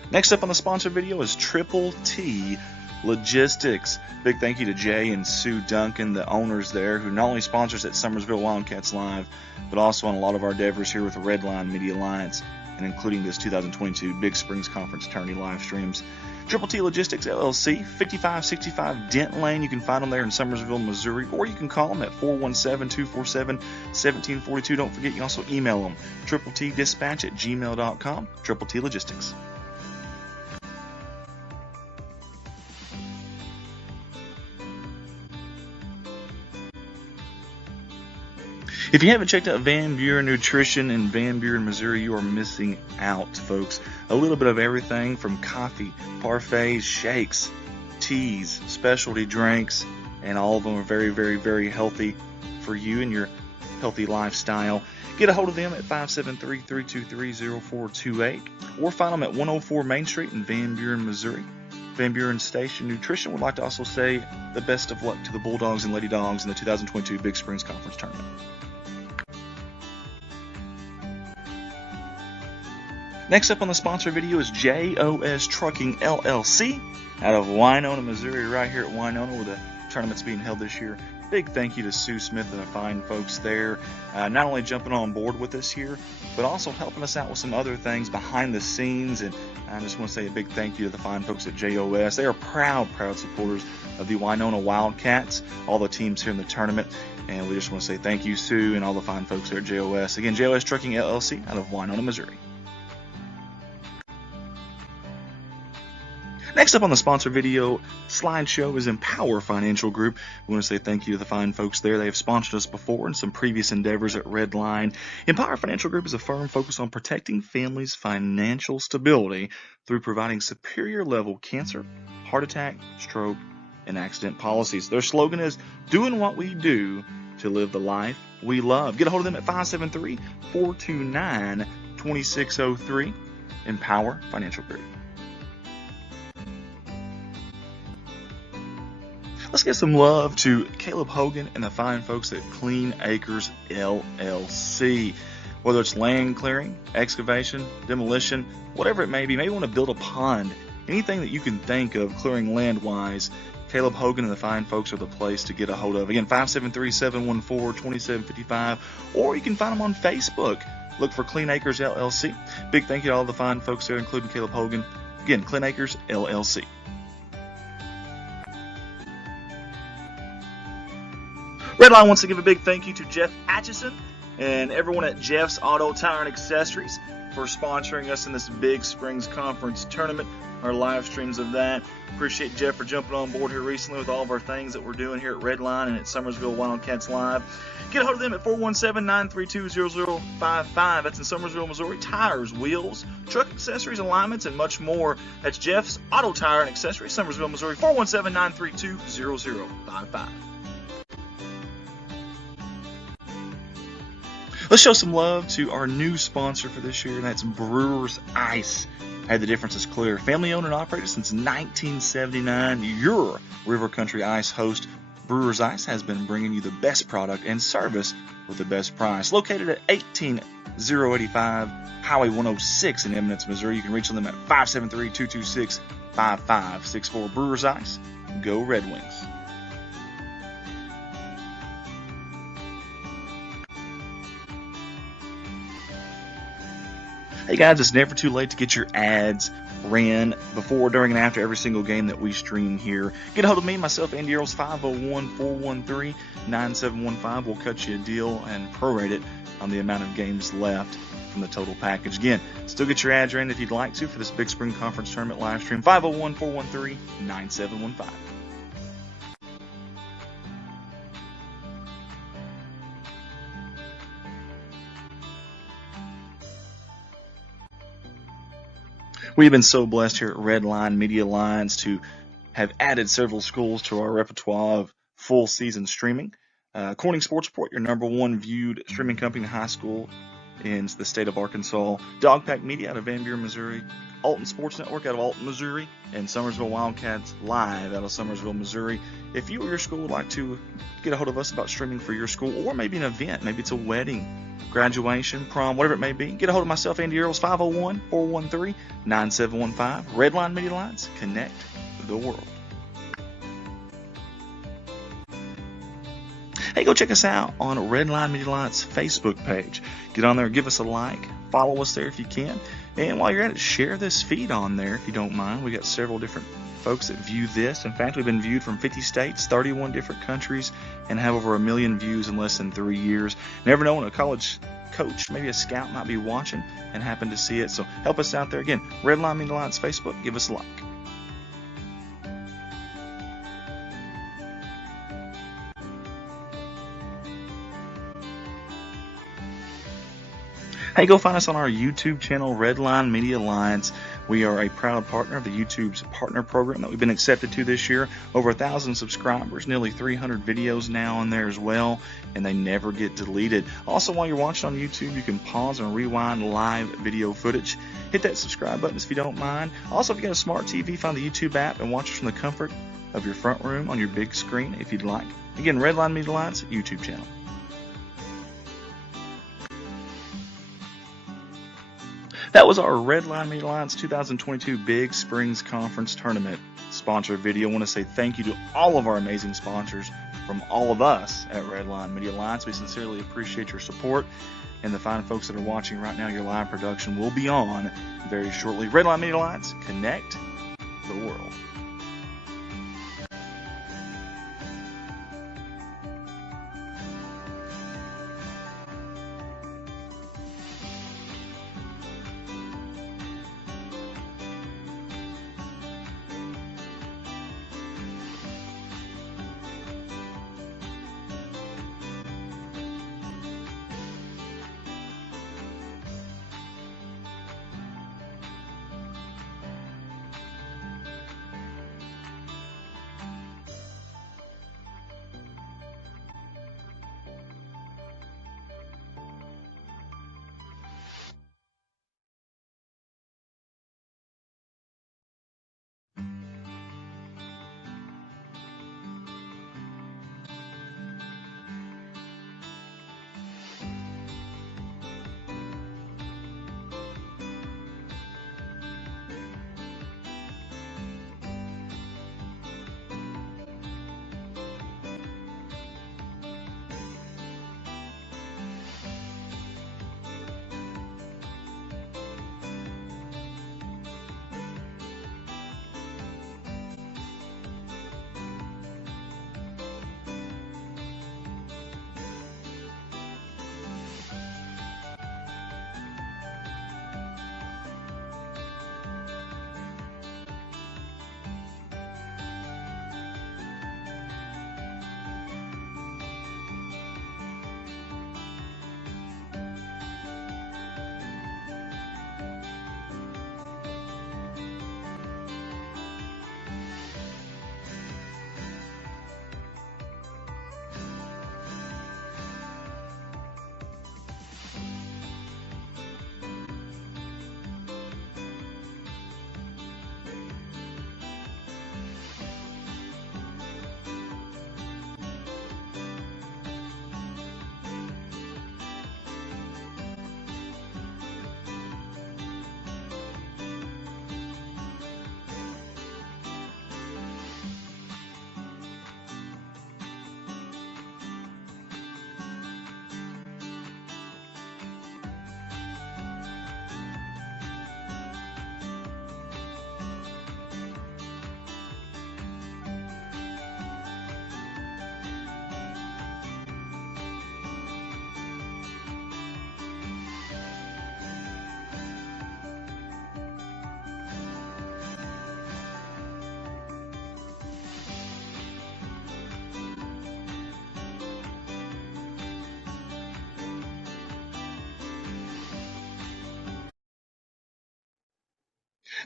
Next up on the sponsor video is Triple T Logistics. Big thank you to Jay and Sue Duncan, the owners there, who not only sponsors at Summersville Wildcats Live, but also on a lot of our endeavors here with the Redline Media Alliance. and including this 2022 Big Springs Conference Tourney live streams. Triple T Logistics LLC, 5565 Dent Lane. You can find them there in Summersville, Missouri, or you can call them at 417-247-1742. Don't forget, you can also email them, tripletdispatch@gmail.com, Triple T Logistics. If you haven't checked out Van Buren Nutrition in Van Buren, Missouri, you are missing out, folks. A little bit of everything from coffee, parfaits, shakes, teas, specialty drinks, and all of them are very, very, very healthy for you and your healthy lifestyle. Get a hold of them at 573-323-0428 or find them at 104 Main Street in Van Buren, Missouri. Van Buren Station Nutrition would like to also say the best of luck to the Bulldogs and Lady Dogs in the 2022 Big Springs Conference Tournament. Next up on the sponsor video is JOS Trucking LLC out of Winona, Missouri, right here at Winona where the tournament's being held this year. Big thank you to Sue Smith and the fine folks there, not only jumping on board with us here, but also helping us out with some other things behind the scenes. And I just want to say a big thank you to the fine folks at JOS. They are proud supporters of the Winona Wildcats, all the teams here in the tournament. And we just want to say thank you, Sue, and all the fine folks there at JOS. Again, JOS Trucking LLC out of Winona, Missouri. Next up on the sponsor video slideshow is Empower Financial Group. We want to say thank you to the fine folks there. They have sponsored us before in some previous endeavors at Redline. Empower Financial Group is a firm focused on protecting families' financial stability through providing superior level cancer, heart attack, stroke, and accident policies. Their slogan is doing what we do to live the life we love. Get a hold of them at 573-429-2603. Empower Financial Group. Let's give some love to Caleb Hogan and the fine folks at Clean Acres LLC. Whether it's land clearing, excavation, demolition, whatever it may be, maybe you want to build a pond, anything that you can think of clearing land-wise, Caleb Hogan and the fine folks are the place to get a hold of. Again, 573-714-2755, or you can find them on Facebook. Look for Clean Acres LLC. Big thank you to all the fine folks there, including Caleb Hogan. Again, Clean Acres LLC. Redline wants to give a big thank you to Jeff Atchison and everyone at Jeff's Auto Tire and Accessories for sponsoring us in this Big Springs Conference Tournament, our live streams of that. Appreciate Jeff for jumping on board here recently with all of our things that we're doing here at Redline and at Summersville Wildcats Live. Get a hold of them at 417-932-0055. That's in Summersville, Missouri. Tires, wheels, truck accessories, alignments, and much more. That's Jeff's Auto Tire and Accessories, Summersville, Missouri. 417-932-0055. Let's show some love to our new sponsor for this year, and that's Brewers Ice. Hey, the difference is clear. Family owned and operated since 1979, your River Country Ice host, Brewers Ice, has been bringing you the best product and service with the best price. Located at 18085 Highway 106 in Eminence, Missouri. You can reach them at 573-226-5564. Brewers Ice, go Red Wings. Hey guys, it's never too late to get your ads ran before, during, and after every single game that we stream here. Get a hold of me, myself, Andy Earls, 501-413-9715. We'll cut you a deal and prorate it on the amount of games left from the total package. Again, still get your ads ran if you'd like to for this Big Spring Conference Tournament live stream, 501-413-9715. We've been so blessed here at Redline Media Alliance to have added several schools to our repertoire of full season streaming. Corning Sports Report, your #1 viewed streaming company in high school in the state of Arkansas. Dogpack Media out of Van Buren, Missouri. Alton Sports Network out of Alton, Missouri. And Summersville Wildcats Live out of Summersville, Missouri. If you or your school would like to get a hold of us about streaming for your school, or maybe an event, maybe it's a wedding, graduation, prom, whatever it may be, get a hold of myself, Andy Earls, 501-413-9715. Redline Media Alliance, connect the world. Hey, go check us out on Redline Media Alliance Facebook page. Get on there, give us a like, Follow us there if you can. And while you're at it, share this feed on there if you don't mind. We got several different folks that view this. In fact, we've been viewed from 50 states, 31 different countries, and have over 1 million views in less than 3 years. Never know when a college coach, maybe a scout, might be watching and happen to see it. So help us out there. Again, Redline Media Alliance Facebook. Give us a like. Hey, go find us on our YouTube channel, Redline Media Alliance. We are a proud partner of the YouTube's partner program that we've been accepted to this year. Over 1,000 subscribers, nearly 300 videos now on there as well, and they never get deleted. Also, while you're watching on YouTube, you can pause and rewind live video footage. Hit that subscribe button if you don't mind. Also, if you got a smart TV, find the YouTube app and watch us from the comfort of your front room on your big screen if you'd like. Again, Redline Media Alliance YouTube channel. That was our Redline Media Alliance 2022 Big Springs Conference Tournament sponsor video. I want to say thank you to all of our amazing sponsors from all of us at Redline Media Alliance. We sincerely appreciate your support, and the fine folks that are watching right now, your live production will be on very shortly. Redline Media Alliance, connect the world.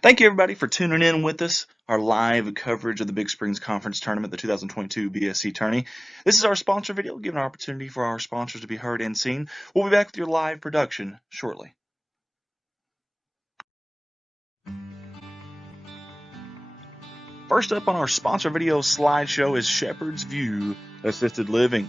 Thank you, everybody, for tuning in with us. Our live coverage of the Big Springs Conference Tournament, the 2022 BSC Tourney. This is our sponsor video, giving an opportunity for our sponsors to be heard and seen. We'll be back with your live production shortly. First up on our sponsor video slideshow is Shepherd's View Assisted Living.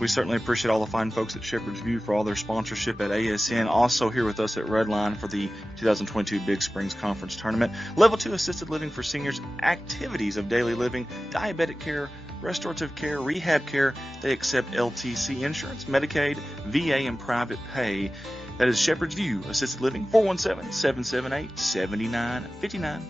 We certainly appreciate all the fine folks at Shepherd's View for all their sponsorship at ASN. Also here with us at Redline for the 2022 Big Springs Conference Tournament. Level 2 assisted living for seniors, activities of daily living, diabetic care, restorative care, rehab care. They accept LTC insurance, Medicaid, VA, and private pay. That is Shepherd's View Assisted Living, 417-778-7959.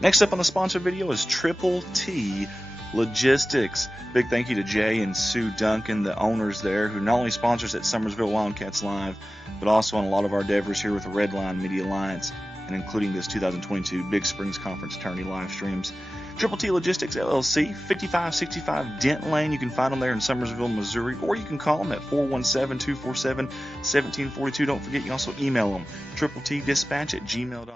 Next up on the sponsor video is Triple T Logistics. Big thank you to Jay and Sue Duncan, the owners there, who not only sponsors at Summersville Wildcats Live, but also on a lot of our endeavors here with the Red Line Media Alliance, and including this 2022 Big Springs Conference Tourney live streams. Triple T Logistics LLC, 5565 Denton Lane. You can find them there in Summersville, Missouri, or you can call them at 417-247-1742. Don't forget, you can also email them, tripletdispatch@gmail.com.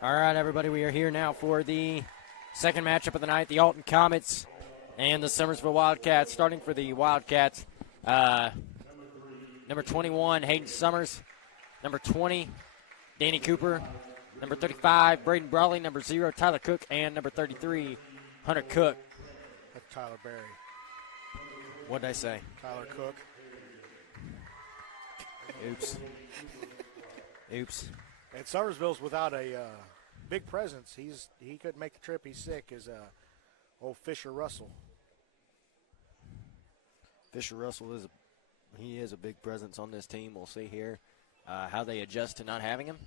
All right, everybody, we are here now for the second matchup of the night, the Alton Comets and the Summersville Wildcats. Starting for the Wildcats, number 21, Hayden Summers. Number 20, Danny Cooper. Number 35, Braden Brawley. Number 0, Tyler Cook. And number 33, Hunter Cook. That's Tyler Berry. What'd I say? Tyler Cook. Oops. And Summersville's without a big presence. He couldn't make the trip. He's sick. Is old Fisher Russell. Fisher Russell is a big presence on this team. We'll see here how they adjust to not having him.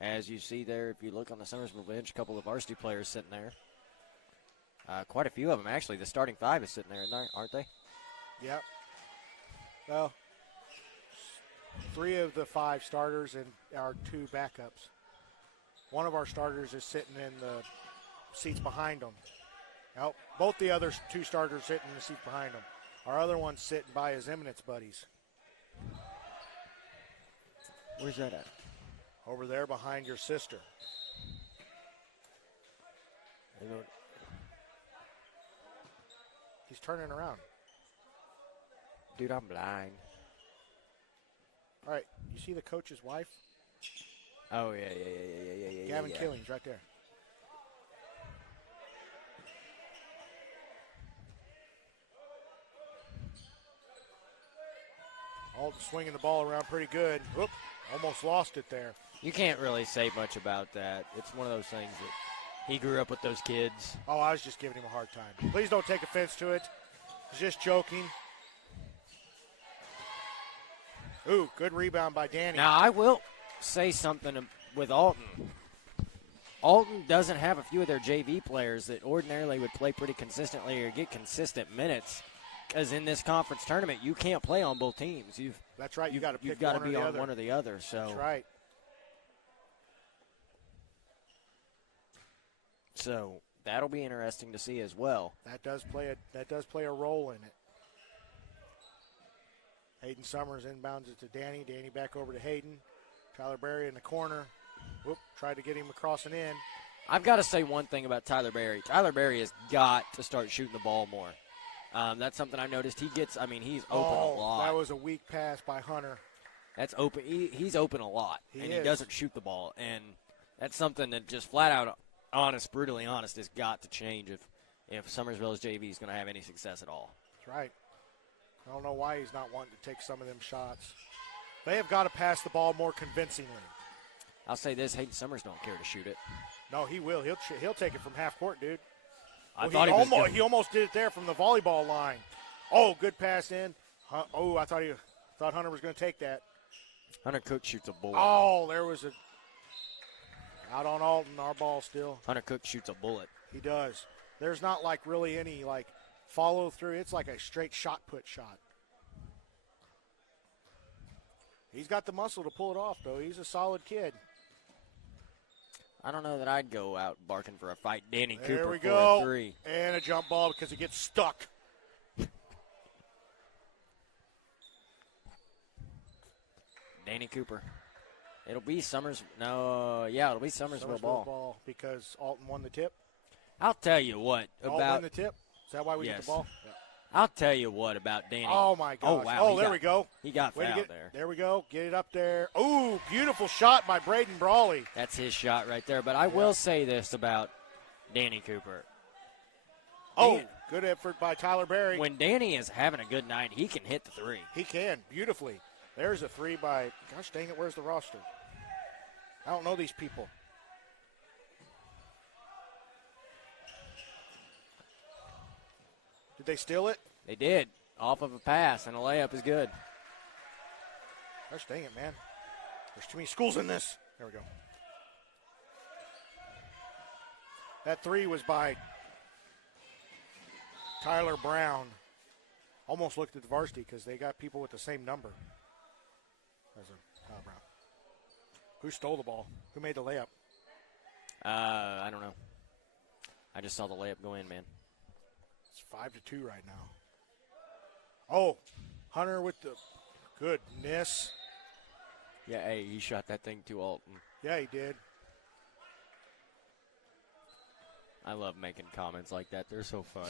As you see there, if you look on the Summersville bench, a couple of varsity players sitting there. Quite a few of them, actually. The starting five is sitting there, aren't they? Yep. Well, 3 of the 5 starters and our 2 backups. One of our starters is sitting in the seats behind them. Now, both the other 2 starters sitting in the seats behind them. Our other one's sitting by his Eminence buddies. Where's that at? Over there behind your sister. He's turning around. Dude, I'm blind. All right, you see the coach's wife? Oh, yeah. Gavin yeah. Killings right there. Alton swinging the ball around pretty good. Whoop, almost lost it there. You can't really say much about that. It's one of those things that he grew up with those kids. Oh, I was just giving him a hard time. Please don't take offense to it. He's just joking. Ooh, good rebound by Danny. Now, I will say something with Alton. Alton doesn't have a few of their JV players that ordinarily would play pretty consistently or get consistent minutes. Because in this conference tournament, you can't play on both teams. That's right. You've got to pick got to one be or the on other. one or the other. So. That's right. So that'll be interesting to see as well. That does play a role in it. Hayden Summers inbounds it to Danny. Danny back over to Hayden. Tyler Berry in the corner. Whoop, tried to get him across and in. I've got to say one thing about Tyler Berry. Tyler Berry has got to start shooting the ball more. That's something I noticed. He's open a lot. That was a weak pass by Hunter. That's open. He's open a lot, He he doesn't shoot the ball. And that's something that just flat out brutally honest, has got to change if Summersville's JV is going to have any success at all. That's right. I don't know why he's not wanting to take some of them shots. They have got to pass the ball more convincingly. I'll say this, Hayden Summers don't care to shoot it. No, he will. He'll take it from half court, dude. He almost did it there from the volleyball line. Oh, good pass in. Oh, I thought Hunter was going to take that. Hunter Cook shoots a bullet. Oh, there was out on Alton, our ball still. Hunter Cook shoots a bullet. He does. There's not really any follow through. It's like a straight shot shot. He's got the muscle to pull it off, though. He's a solid kid. I don't know that I'd go out barking for a fight. Danny There Cooper we for go. a 3. And a jump ball because it gets stuck. Danny Cooper. It'll be Summersville ball. Because Alton won the tip. I'll tell you what Alton won the tip. Is that why we get the ball? Yeah. I'll tell you what about Danny. Oh, my gosh. Oh, wow. Oh, there we go. He got fouled there. There we go. Get it up there. Ooh, beautiful shot by Braden Brawley. That's his shot right there. But I will say this about Danny Cooper. Oh, good effort by Tyler Berry. When Danny is having a good night, he can hit the 3. He can, beautifully. There's a 3 by, gosh dang it, where's the roster? I don't know these people. Did they steal it? They did. Off of a pass, and a layup is good. Gosh dang it, man. There's too many schools in this. There we go. That three was by Tyler Brown. Almost looked at the varsity because they got people with the same number. There's a Tyler Brown. Who stole the ball? Who made the layup? I don't know. I just saw the layup go in, man. It's 5-2 right now. Oh, Hunter with the goodness. Yeah, hey, he shot that thing to Alton. Yeah, he did. I love making comments like that. They're so fun.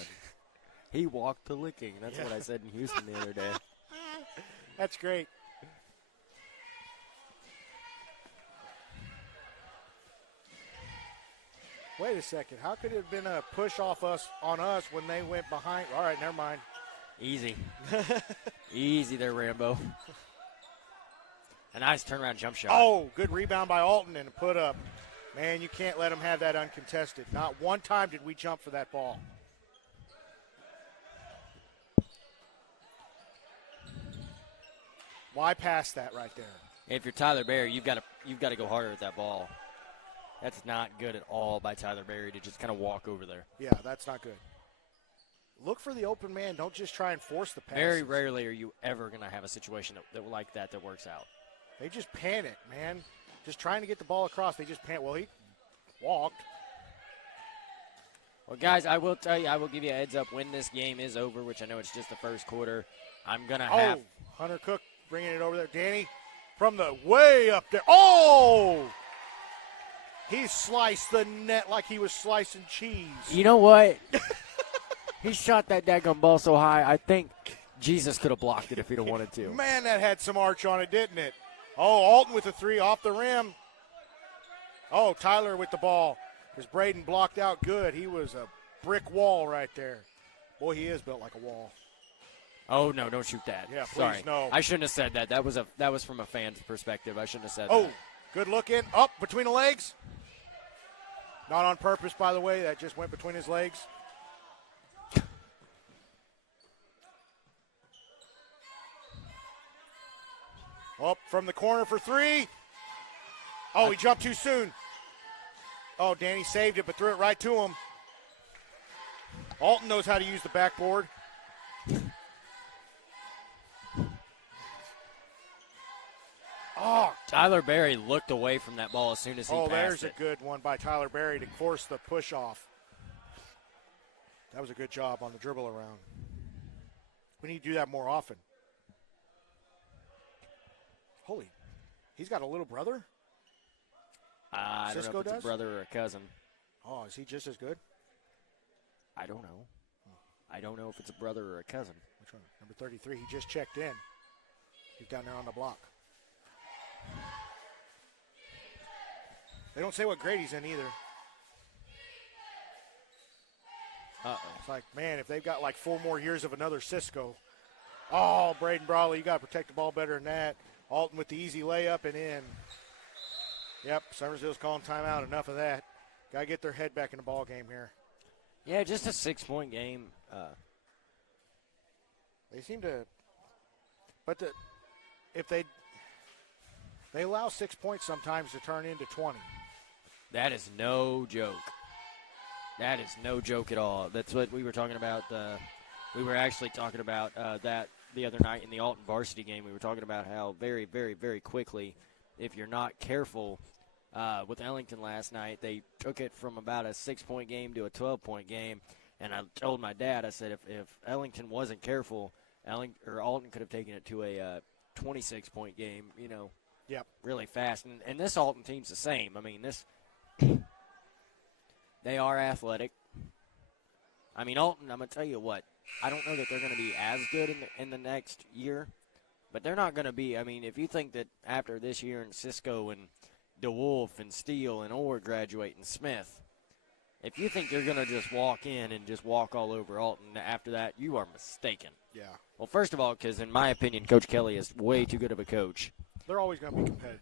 He walked to licking. That's what I said in Houston the other day. That's great. Wait a second. How could it have been a push off us on us when they went behind? All right, never mind. Easy. Easy there, Rambo. A nice turnaround jump shot. Oh, good rebound by Alton and a put up. Man, you can't let him have that uncontested. Not one time did we jump for that ball. Why pass that right there? If you're Tyler Berry, you've got to go harder at that ball. That's not good at all by Tyler Berry to just kind of walk over there. Yeah, that's not good. Look for the open man. Don't just try and force the pass. Very rarely are you ever going to have a situation that like that works out. They just panic, man. Just trying to get the ball across. They just panic. Well, he walked. Well, guys, I will tell you, I will give you a heads up when this game is over, which I know it's just the first quarter. I'm going to have. Hunter Cook bringing it over there. Danny from the way up there. Oh! He sliced the net like he was slicing cheese. You know what? He shot that daggone ball so high, I think Jesus could have blocked it if he'd have wanted to. Man, that had some arch on it, didn't it? Oh, Alton with the three off the rim. Oh, Tyler with the ball. Because Braden blocked out good. He was a brick wall right there. Boy, he is built like a wall. Oh, no, don't shoot that. Yeah, please, Sorry. no. I shouldn't have said that. That was from a fan's perspective. I shouldn't have said Oh, that. good look in. Up between the legs. Not on purpose, by the way. That just went between his legs. Up from the corner for three. Oh, he jumped too soon. Oh, Danny saved it, but threw it right to him. Alton knows how to use the backboard. Oh, Tyler Berry looked away from that ball as soon as he passed there's it. a good one by Tyler Berry to force the push off. That was a good job on the dribble around. We need to do that more often. Holy, he's got a little brother? I don't know Cisco if it's does? a brother or a cousin. Oh, is he just as good? I don't know. I don't know if it's a brother or a cousin. Which one? Number 33, he just checked in. He's down there on the block. They don't say what grade he's in either. Uh-oh. It's like, man, if they've got like 4 more years of another Cisco. Oh, Braden Brawley, you got to protect the ball better than that. Alton with the easy layup and in. Yep, Summersville's calling timeout. Enough of that. Got to get their head back in the ball game here. Yeah, just a 6-point game. They seem to, but if they allow 6 points sometimes to turn into 20. That is no joke. That is no joke at all. That's what we were talking about. We were actually talking about that the other night in the Alton varsity game. We were talking about how very, very, very quickly, if you're not careful, with Ellington last night, they took it from about a 6-point game to a 12-point game. And I told my dad, I said, if Ellington wasn't careful, Alton could have taken it to a 26-point game, Yep. really fast. And this Alton team's the same. I mean, they are athletic. I mean, Alton, I'm going to tell you what, I don't know that they're going to be as good in the next year, but they're not going to be. I mean, if you think that after this year and Cisco and DeWolf and Steele and Orr graduate and Smith, if you think they're going to just walk in and just walk all over Alton after that, you are mistaken. Yeah. Well, first of all, because in my opinion, Coach Kelly is way too good of a coach. They're always going to be competitive.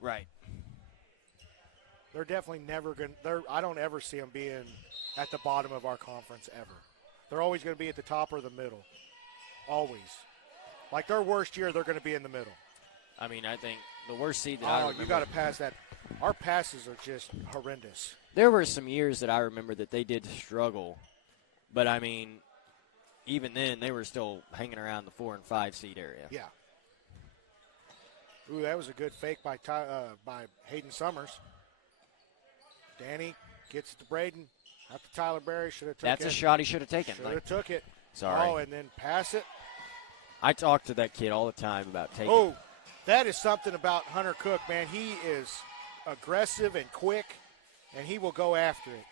Right. They're definitely never going to – I don't ever see them being at the bottom of our conference ever. they're always going to be at the top or the middle. Always. Like their worst year, they're going to be in the middle. I mean, I think the worst seed that I remember. You got to pass that. Our passes are just horrendous. There were some years that I remember that they did struggle, but I mean, even then they were still hanging around the 4 and 5 seed area. Yeah. Ooh, that was a good fake by Hayden Summers. Danny gets it to Braden. Not to Tyler Berry. Should have took it. That's a shot he should have taken. Should have took it. Sorry. Oh, and then pass it. I talk to that kid all the time about taking. Oh, that is something about Hunter Cook, man. He is aggressive and quick, and he will go after it.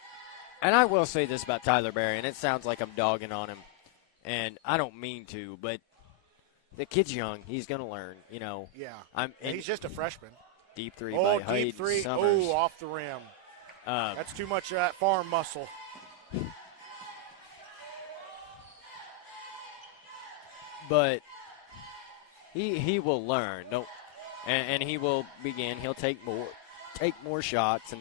And I will say this about Tyler Berry, and it sounds like I'm dogging on him, and I don't mean to, but the kid's young. He's going to learn, you know. Yeah. And he's just a freshman. Deep three by deep Hayden three. Summers. Oh, off the rim. That's too much of that farm muscle. But he will learn. And he will begin. He'll take more shots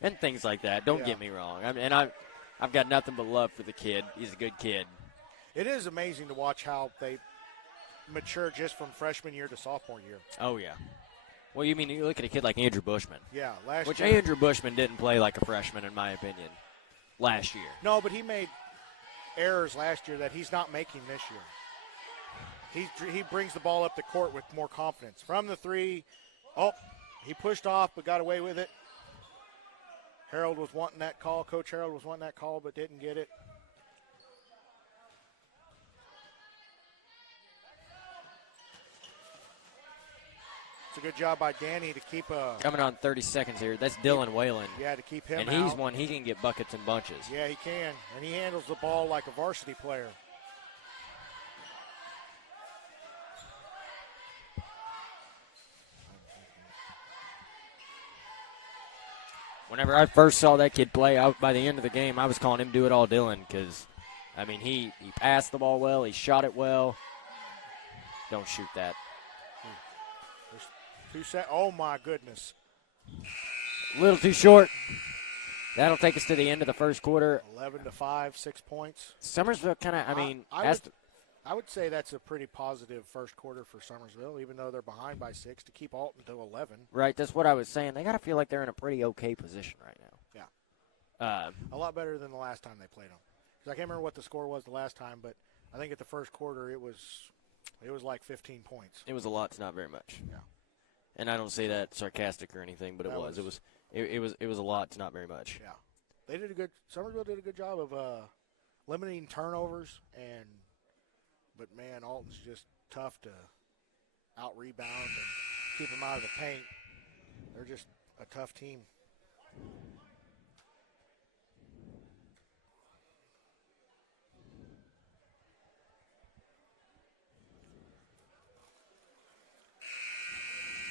and things like that. Don't get me wrong. I mean, I've got nothing but love for the kid. He's a good kid. It is amazing to watch how they mature just from freshman year to sophomore year. Oh, yeah. Well, you mean you look at a kid like Andrew Bushman. Yeah, Which year. Andrew Bushman didn't play like a freshman, in my opinion, last year. No, but he made errors last year that he's not making this year. He brings the ball up the court with more confidence. From the three, he pushed off but got away with it. Harold was wanting that call. Coach Harold was wanting that call but didn't get it. It's a good job by Danny to keep coming on 30 seconds here. That's Dylan Whalen. Yeah, to keep him and out. He's one. He can get buckets and bunches. Yeah, he can. And he handles the ball like a varsity player. Whenever I first saw that kid play, by the end of the game, I was calling him Do It All Dylan because, I mean, he passed the ball well. He shot it well. Don't shoot that. Oh, my goodness. A little too short. That'll take us to the end of the first quarter. 11-5, 6 points. Summersville kind of, I would say that's a pretty positive first quarter for Summersville, even though they're behind by 6, to keep Alton to 11. Right, that's what I was saying. They got to feel like they're in a pretty okay position right now. Yeah. A lot better than the last time they played them. Because I can't remember what the score was the last time, but I think at the first quarter it was like 15 points. It was a lot to not very much. Yeah. And I don't say that sarcastic or anything, but it was a lot to not very much. Yeah. Summersville did a good job of limiting turnovers but man, Alton's just tough to out-rebound and keep them out of the paint. They're just a tough team.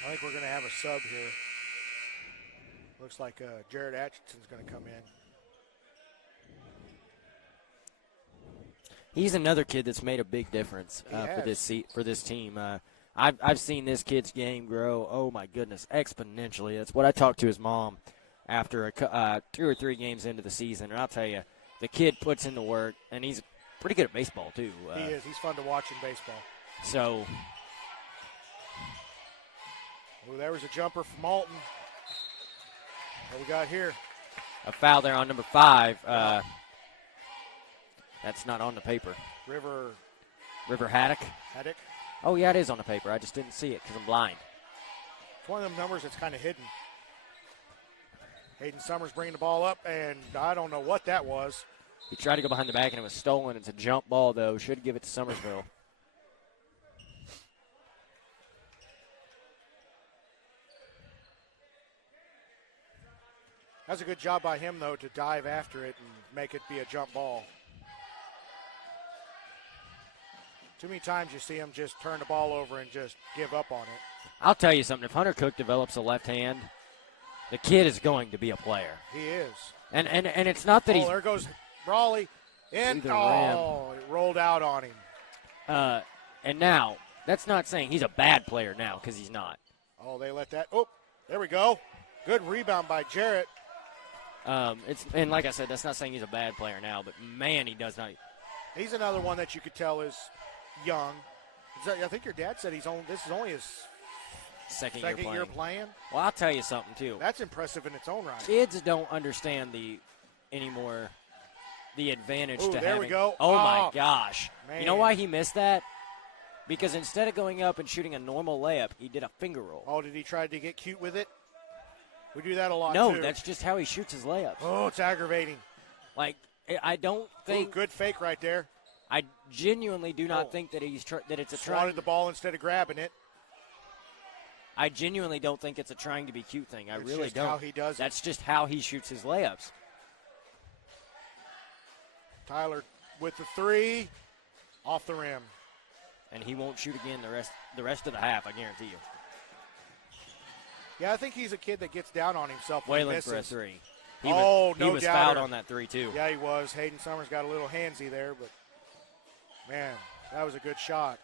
I think we're going to have a sub here. Looks like Jared Atchinson's going to come in. He's another kid that's made a big difference for this team. I've seen this kid's game grow. Oh my goodness, exponentially. That's what I talked to his mom after 2 or 3 games into the season, and I'll tell you, the kid puts in the work, and he's pretty good at baseball too. He is. He's fun to watch in baseball. So, there was a jumper from Alton. What we got here? A foul there on number 5. That's not on the paper. River Haddock. Haddock. Oh, yeah, it is on the paper. I just didn't see it because I'm blind. It's one of them numbers that's kind of hidden. Hayden Summers bringing the ball up, and I don't know what that was. He tried to go behind the back, and it was stolen. It's a jump ball, though. Should give it to Summersville. That's a good job by him, though, to dive after it and make it be a jump ball. Too many times you see him just turn the ball over and just give up on it. I'll tell you something. If Hunter Cook develops a left hand, the kid is going to be a player. He is. And it's not that he's... there goes Brawley. And, it rolled out on him. And now, that's not saying he's a bad player now, because he's not. Oh, they let that... Oh, there we go. Good rebound by Jarrett. And like I said, that's not saying he's a bad player now, but man, he does not... He's another one that you could tell is young. I think your dad said this is only his Second year playing. Well, I'll tell you something, too. That's impressive in its own right. Kids don't understand the advantage Ooh, to there having. we go. Oh, my gosh. Man. You know why he missed that? Because instead of going up and shooting a normal layup, he did a finger roll. Oh, did he try to get cute with it? We do that a lot, No, too. that's just how he shoots his layups. Oh, it's aggravating. Like, I don't think. Ooh, good fake right there. I genuinely do not think that that it's a trying. Swatted the ball instead of grabbing it. I genuinely don't think it's a trying to be cute thing. I It's really just don't. how he does it. That's just how he shoots his layups. Tyler with the three, off the rim. And he won't shoot again the rest of the half, I guarantee you. Yeah, I think he's a kid that gets down on himself when he Wailing misses. for a three. No He was doubter. fouled on that three, too. Yeah, he was. Hayden Summers got a little handsy there, but, man, that was a good shot.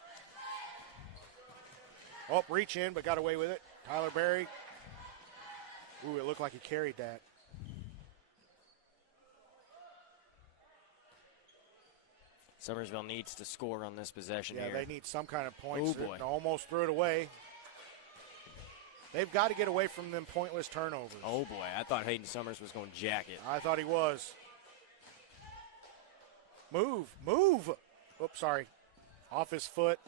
Oh, reach in, but got away with it. Tyler Berry. Ooh, it looked like he carried that. Summersville needs to score on this possession here. Yeah, they need some kind of points. Oh, boy. They almost threw it away. They've got to get away from them pointless turnovers. Oh, boy. I thought Hayden Summers was going to jack it. I thought he was. Move. Oops, sorry. Off his foot.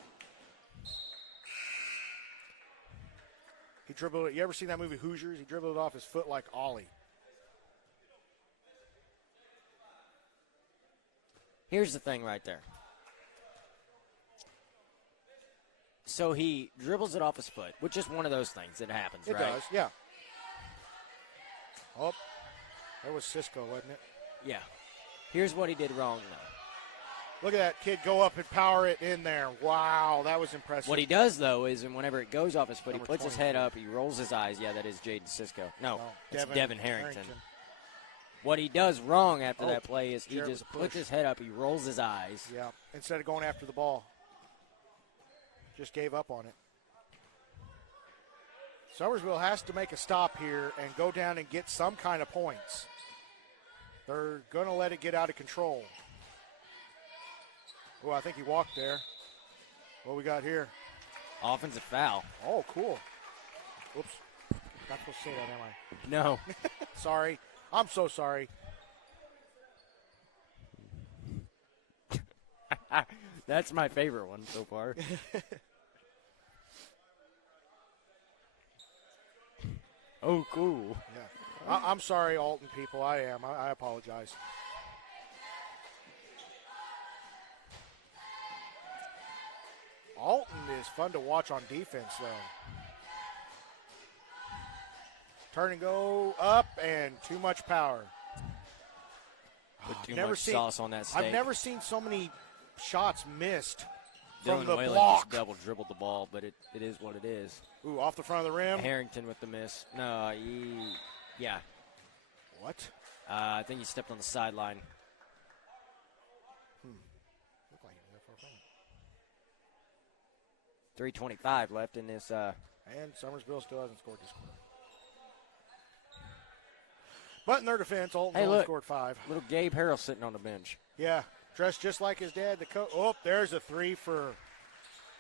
He dribbled it. You ever seen that movie Hoosiers? He dribbled it off his foot like Ollie. Here's the thing right there. So he dribbles it off his foot, which is one of those things that happens, It right? does, yeah. Oh, that was Cisco, wasn't it? Yeah. Here's what he did wrong, though. Look at that kid go up and power it in there. Wow, that was impressive. What he does, though, is whenever it goes off his foot, Number he puts his 23. head up, he rolls his eyes. Yeah, that is Jaden Cisco. No, it's Devin Devin Harrington. What he does wrong after Oh, that play is he Jared just with the puts push. his head up, he rolls his eyes. Yeah, instead of going after the ball. Just gave up on it. Summersville has to make a stop here and go down and get some kind of points. They're going to let it get out of control. Oh, I think he walked there. What we got here? Offensive foul. Oh, cool. Oops. Not supposed to say that, am I? No. Sorry. I'm so sorry. That's my favorite one so far. Oh, cool. Yeah. I'm sorry, Alton people. I am. I apologize. Alton is fun to watch on defense, though. Turn and go up, and too much power. Put too Never much seen- sauce on that steak. I've never seen so many shots missed from Dylan the Whalen block. just double dribbled the ball, but it is what it is. Ooh, off the front of the rim. Harrington with the miss. No, yeah. What? I think he stepped on the sideline. Looked like he was that far from it. 3:25 left in this. And Summersville still hasn't scored this quarter. But in their defense, Alton Hey, only look. scored 5. Little Gabe Harrell sitting on the bench. Yeah, dressed just like his dad. The coach. Oh, there's a 3 for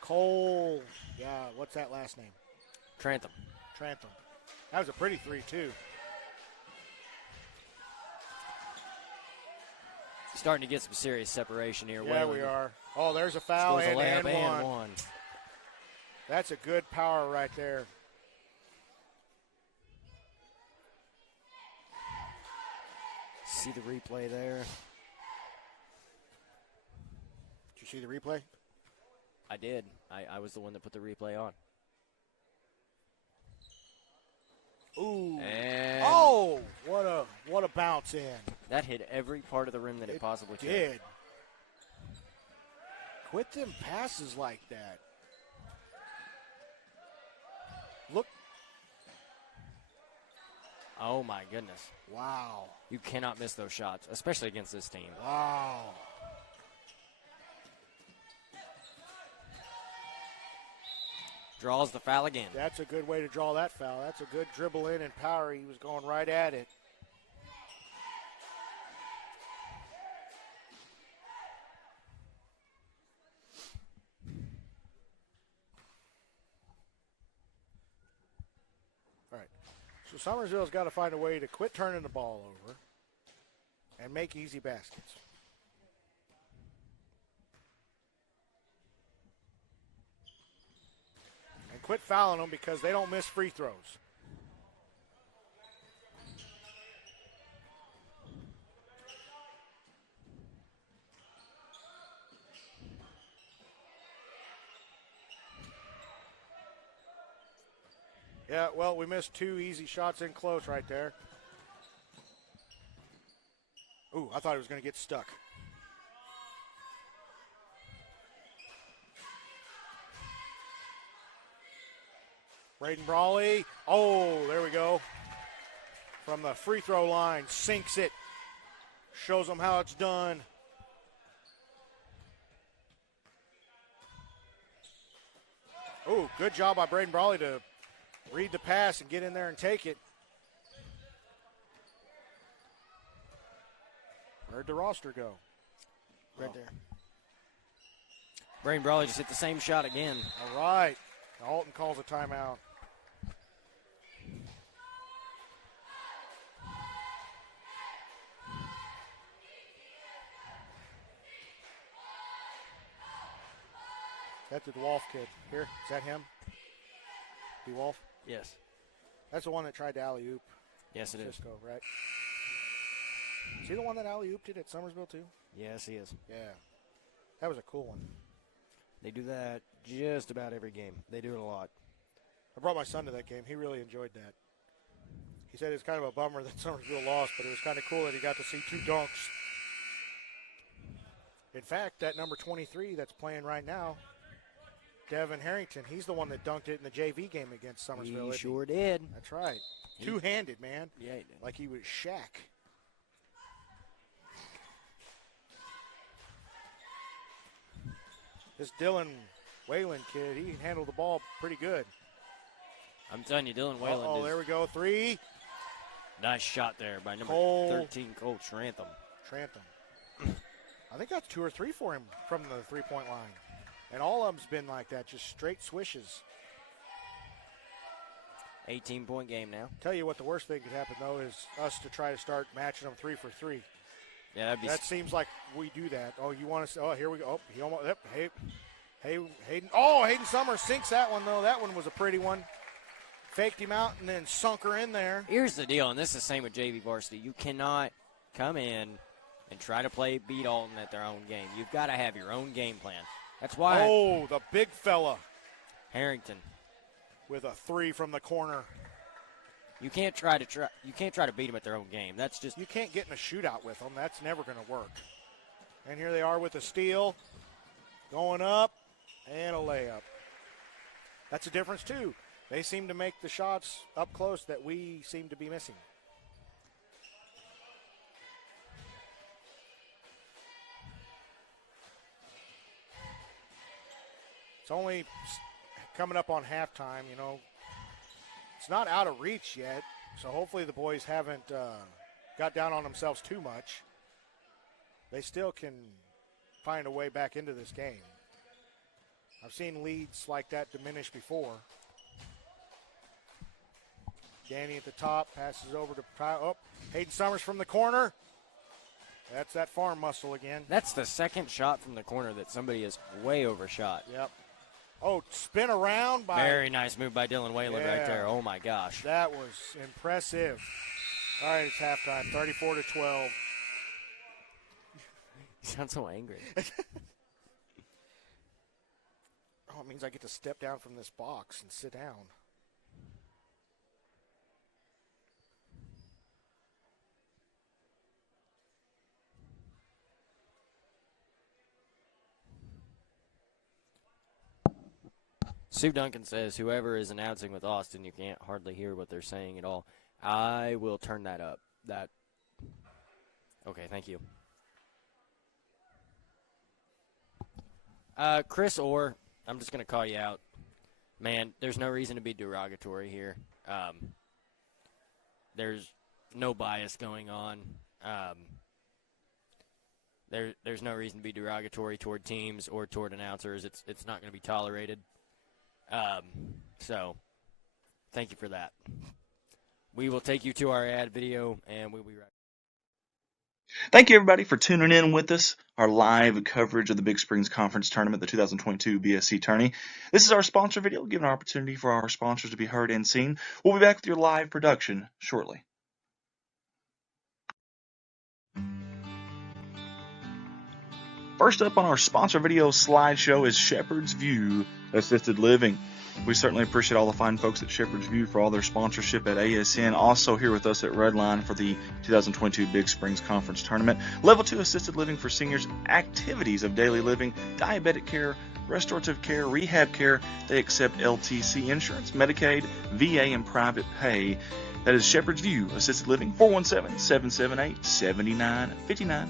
Cole. Yeah, what's that last name? Trantham. Trantham. That was a pretty 3, too. Starting to get some serious separation here. Yeah, we are. Oh, there's a foul Scores a and layup and one. one. That's a good power right there. See the replay there. Did you see the replay? I did. I was the one that put the replay on. Ooh. And Oh, what a bounce in. that hit every part of the rim that it possibly could. Did. Quit them passes like that. Look. Oh, my goodness. Wow. You cannot miss those shots, especially against this team. Wow. Draws the foul again. That's a good way to draw that foul. That's a good dribble in and power. He was going right at it. So Summersville's got to find a way to quit turning the ball over and make easy baskets. And quit fouling them because they don't miss free throws. Yeah, well, we missed 2 easy shots in close right there. Ooh, I thought it was going to get stuck. Braden Brawley. Oh, there we go. From the free throw line, sinks it. Shows them how it's done. Ooh, good job by Braden Brawley to read the pass and get in there and take it. Where'd the roster go? Right there. Braden Brawley just hit the same shot again. All right. Alton calls a timeout. That's the DeWolf kid. Here, is that him? DeWolf? Yes. That's the one that tried to alley-oop. Yes, it is. Cisco, right? Is he the one that alley-ooped it at Summersville, too? Yes, he is. Yeah. That was a cool one. They do that just about every game. They do it a lot. I brought my son to that game. He really enjoyed that. He said it's kind of a bummer that Summersville lost, but it was kind of cool that he got to see 2 dunks. In fact, that number 23 that's playing right now, Devin Harrington, he's the one that dunked it in the JV game against Summersville. He sure did. That's right. Two-handed, man. Yeah, he did. Like he was Shaq. This Dylan Whalen kid, he handled the ball pretty good. I'm telling you, Dylan Whalen. Oh, there we go. 3. Nice shot there by number Cole. 13, Cole Trantham. I think that's 2 or 3 for him from the three-point line. And all of them's been like that, just straight swishes. 18-point game now. Tell you what, the worst thing could happen, though, is us to try to start matching them 3 for 3. Yeah, that'd be. That seems like we do that. Oh, you want to? Oh, here we go. Oh, he almost. Yep. Hayden. Oh, Hayden Summers sinks that one though. That one was a pretty one. Faked him out and then sunk her in there. Here's the deal, and this is the same with JV varsity. You cannot come in and try to beat Alton at their own game. You've got to have your own game plan. That's why. Oh, the big fella. Harrington with a 3 from the corner. You can't try to beat them at their own game. That's just. You can't get in a shootout with them. That's never going to work. And here they are with a steal. Going up and a layup. That's a difference, too. They seem to make the shots up close that we seem to be missing. It's only coming up on halftime, you know. It's not out of reach yet, so hopefully the boys haven't got down on themselves too much. They still can find a way back into this game. I've seen leads like that diminish before. Danny at the top, passes over to Hayden Summers from the corner. That's that farm muscle again. That's the second shot from the corner that somebody has way overshot. Yep. Oh, spin around by. Very nice move by Dylan Whalen right there. Oh, my gosh. That was impressive. All right, it's halftime, 34-12. You sound so angry. Oh, it means I get to step down from this box and sit down. Sue Duncan says, whoever is announcing with Austin, you can't hardly hear what they're saying at all. I will turn that up. Okay, thank you. Chris Orr, I'm just going to call you out. Man, there's no reason to be derogatory here. There's no bias going on. There's no reason to be derogatory toward teams or toward announcers. It's not going to be tolerated. So, thank you for that. we will take you to our ad video, and we'll be right back. Thank you, everybody, for tuning in with us. Our live coverage of the Big Springs Conference Tournament, the 2022 BSC Tourney. This is our sponsor video, giving an opportunity for our sponsors to be heard and seen. We'll be back with your live production shortly. First up on our sponsor video slideshow is Shepherd's View Assisted Living. We certainly appreciate all the fine folks at Shepherd's View for all their sponsorship at ASN. Also here with us at Redline for the 2022 Big Springs Conference Tournament. Level 2 assisted living for seniors, activities of daily living, diabetic care, restorative care, rehab care. They accept LTC insurance, Medicaid, VA, and private pay. That is Shepherd's View Assisted Living, 417-778-7959.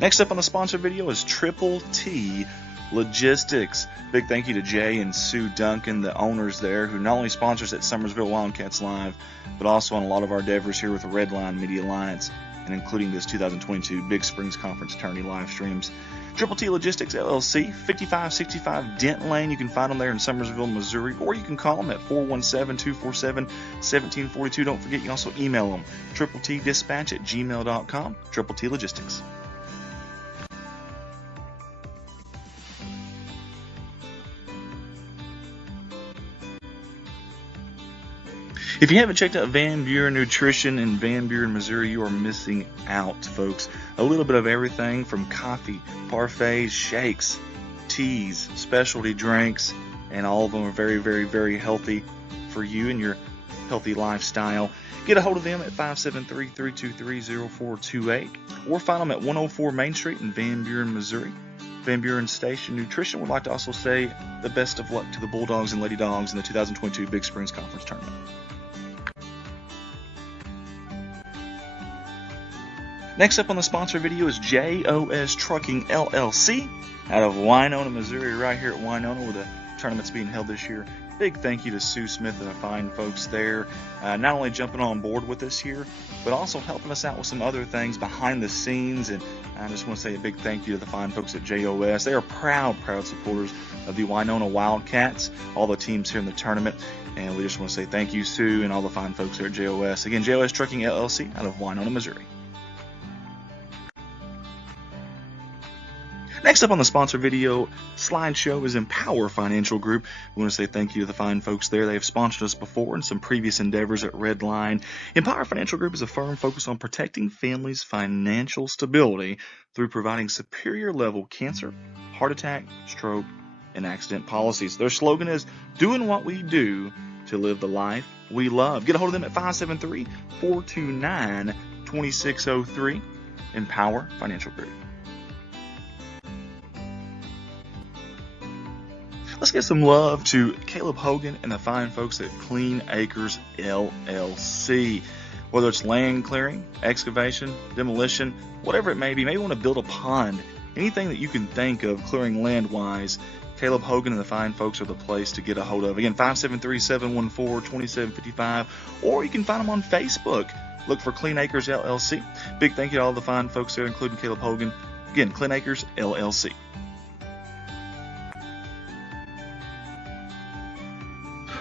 Next up on the sponsor video is Triple T Logistics. Big thank you to Jay and Sue Duncan, the owners there, who not only sponsors at Summersville Wildcats Live, but also on a lot of our endeavors here with the Redline Media Alliance, and including this 2022 Big Springs Conference Tourney live streams. Triple T Logistics LLC, 5565 Denton Lane. You can find them there in Summersville, Missouri, or you can call them at 417-247-1742. Don't forget, you can also email them, tripletdispatch@gmail.com, Triple T Logistics. If you haven't checked out Van Buren Nutrition in Van Buren, Missouri, you are missing out, folks. A little bit of everything from coffee, parfaits, shakes, teas, specialty drinks, and all of them are very, very, very healthy for you and your healthy lifestyle. Get a hold of them at 573-323-0428 or find them at 104 Main Street in Van Buren, Missouri. Van Buren Station Nutrition would like to also say the best of luck to the Bulldogs and Lady Dogs in the 2022 Big Springs Conference Tournament. Next up on the sponsor video is JOS Trucking LLC out of Winona, Missouri, right here at Winona, where the tournament's being held this year. Big thank you to Sue Smith and the fine folks there, not only jumping on board with us here, but also helping us out with some other things behind the scenes. And I just want to say a big thank you to the fine folks at JOS. They are proud supporters of the Winona Wildcats, all the teams here in the tournament. And we just want to say thank you, Sue, and all the fine folks there at JOS. Again, JOS Trucking LLC out of Winona, Missouri. Next up on the sponsor video slideshow is Empower Financial Group. We want to say thank you to the fine folks there. They have sponsored us before in some previous endeavors at Redline. Empower Financial Group is a firm focused on protecting families' financial stability through providing superior level cancer, heart attack, stroke, and accident policies. Their slogan is doing what we do to live the life we love. Get a hold of them at 573-429-2603. Empower Financial Group. Let's give some love to Caleb Hogan and the fine folks at Clean Acres LLC. Whether it's land clearing, excavation, demolition, whatever it may be, maybe you want to build a pond, anything that you can think of clearing land-wise, Caleb Hogan and the fine folks are the place to get a hold of. Again, 573-714-2755, or you can find them on Facebook. Look for Clean Acres LLC. Big thank you to all the fine folks there, including Caleb Hogan. Again, Clean Acres LLC.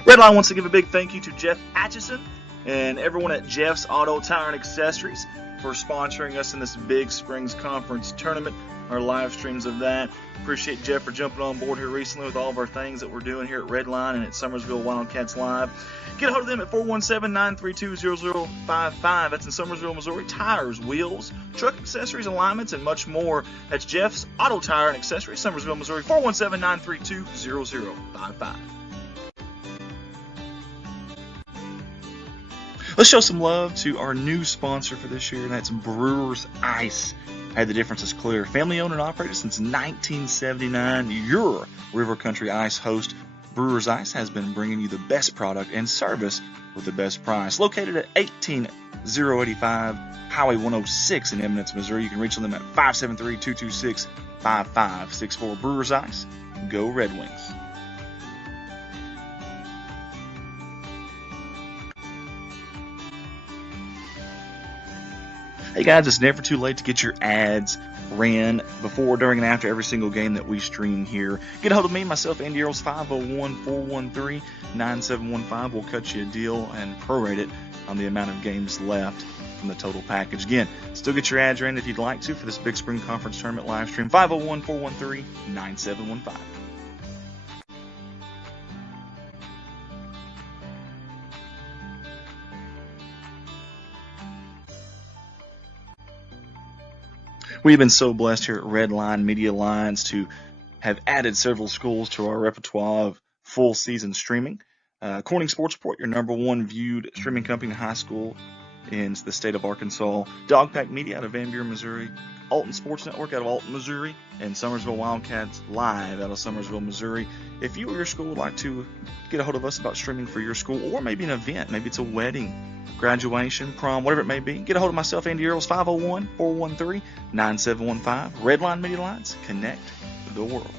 Redline wants to give a big thank you to Jeff Atchison and everyone at Jeff's Auto Tire and Accessories for sponsoring us in this Big Springs Conference Tournament, our live streams of that. Appreciate Jeff for jumping on board here recently with all of our things that we're doing here at Redline and at Summersville Wildcats Live. Get a hold of them at 417-932-0055. That's in Summersville, Missouri. Tires, wheels, truck accessories, alignments, and much more. That's Jeff's Auto Tire and Accessories, Summersville, Missouri, 417-932-0055. Let's show some love to our new sponsor for this year, and that's Brewers Ice. Hey, the difference is clear. Family owned and operated since 1979, your River Country Ice host, Brewers Ice, has been bringing you the best product and service with the best price. Located at 18085 Highway 106 in Eminence, Missouri. You can reach them at 573-226-5564. Brewers Ice, go Red Wings. Hey guys, it's never too late to get your ads ran before, during, and after every single game that we stream here. Get a hold of me, myself, Andy Earls, 501-413-9715. We'll cut you a deal and prorate it on the amount of games left from the total package. Again, still get your ads ran if you'd like to for this Big Spring Conference Tournament live stream, 501-413-9715. We've been so blessed here at Redline Media Alliance to have added several schools to our repertoire of full season streaming. Corning Sports Report, your #1 viewed streaming company in high school in the state of Arkansas. Dogpack Media out of Van Buren, Missouri. Alton Sports Network out of Alton, Missouri. And Summersville Wildcats Live out of Summersville, Missouri. If you or your school would like to get a hold of us about streaming for your school, or maybe an event, maybe it's a wedding, graduation, prom, whatever it may be, get a hold of myself, Andy Earls, 501-413-9715. Redline Media Alliance, connect the world.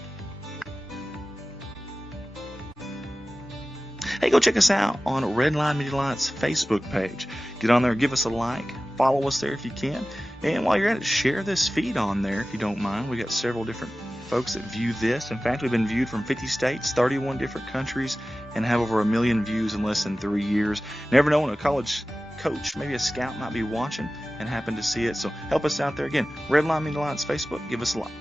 Hey, go check us out on Redline Media Alliance Facebook page. Get on there, give us a like, follow us there if you can. And while you're at it, share this feed on there if you don't mind. We got several different folks that view this. In fact, we've been viewed from 50 states, 31 different countries, and have over 1 million views in less than 3 years. Never know when a college coach, maybe a scout, might be watching and happen to see it. So help us out there. Again, Redline Media Alliance Facebook, give us a like.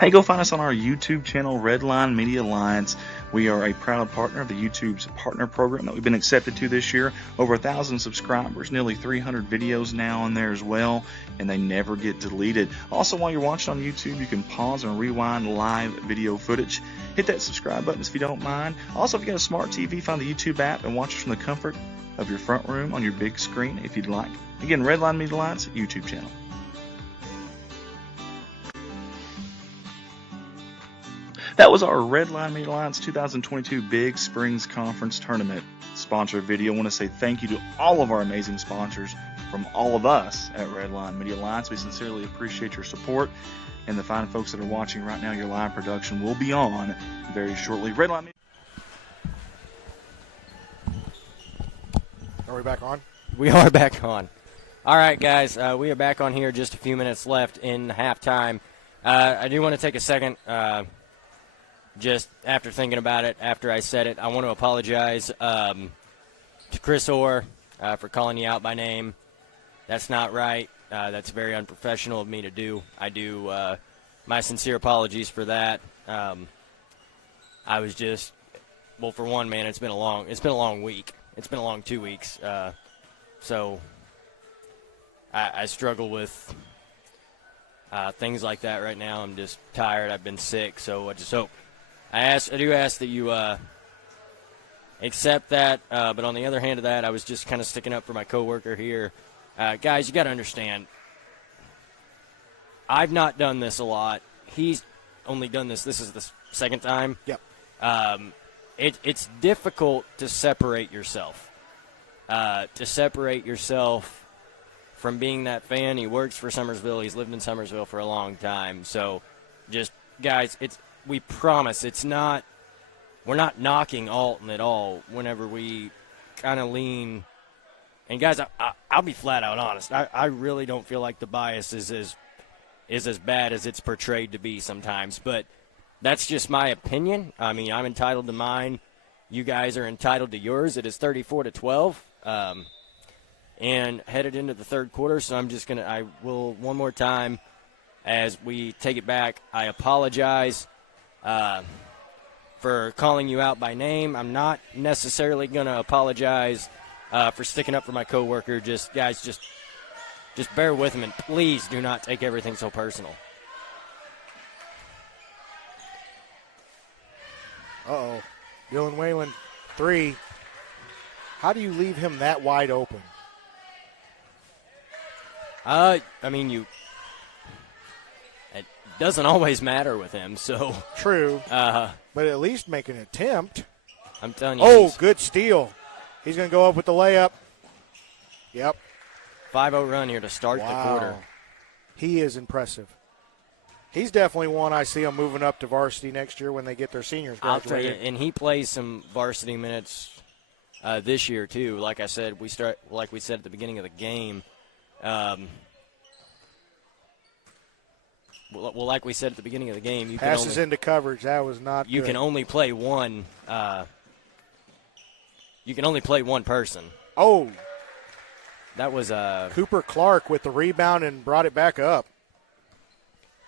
Hey, go find us on our YouTube channel, Redline Media Alliance. We are a proud partner of the YouTube's partner program that we've been accepted to this year. Over 1,000 subscribers, nearly 300 videos now on there as well, and they never get deleted. Also, while you're watching on YouTube, you can pause and rewind live video footage. Hit that subscribe button if you don't mind. Also, if you got a smart TV, find the YouTube app and watch us from the comfort of your front room on your big screen if you'd like. Again, Redline Media Alliance YouTube channel. That was our Redline Media Alliance 2022 Big Springs Conference Tournament sponsor video. I want to say thank you to all of our amazing sponsors from all of us at Redline Media Alliance. We sincerely appreciate your support. And the fine folks that are watching right now, your live production will be on very shortly. Redline Media. Are we back on? We are back on. All right, guys, we are back on here. Just a few minutes left in halftime. I do want to take a second. Just after thinking about it, after I said it, I want to apologize to Chris Orr for calling you out by name. That's not right. That's very unprofessional of me to do. I do my sincere apologies for that. I was just, well, for one, man, it's been a long week. It's been a long 2 weeks. So I struggle with things like that right now. I'm just tired. I've been sick, so I just hope. I do ask that you accept that, but on the other hand of that, I was just kind of sticking up for my coworker here. Guys, you got to understand, I've not done this a lot. He's only done this. This is the second time. Yep. It's difficult to separate yourself. From being that fan. He works for Summersville. He's lived in Summersville for a long time. So just, guys, we promise we're not knocking Alton at all whenever we kind of lean. And, guys, I'll be flat out honest. I really don't feel like the bias is as bad as it's portrayed to be sometimes. But that's just my opinion. I mean, I'm entitled to mine. You guys are entitled to yours. It is 34-12. And headed into the third quarter, so I will one more time as we take it back. I apologize for calling you out by name. I'm not necessarily going to apologize for sticking up for my coworker. Just bear with him, and please do not take everything so personal. Uh-oh. Dylan Whalen, 3. How do you leave him that wide open? I mean, it doesn't always matter with him, so. True. But at least make an attempt. I'm telling you. Oh, good steal. He's going to go up with the layup. Yep. 5-0 run here to start the quarter. He is impressive. He's definitely one I see him moving up to varsity next year when they get their seniors I'll tell you, graduated. and he plays some varsity minutes this year too. Like I said, like we said at the beginning of the game. Well, like we said at the beginning of the game, you Passes can only, into coverage. That was not you good. can only play one. You can only play one person. Oh, That was Cooper Clark with the rebound and brought it back up.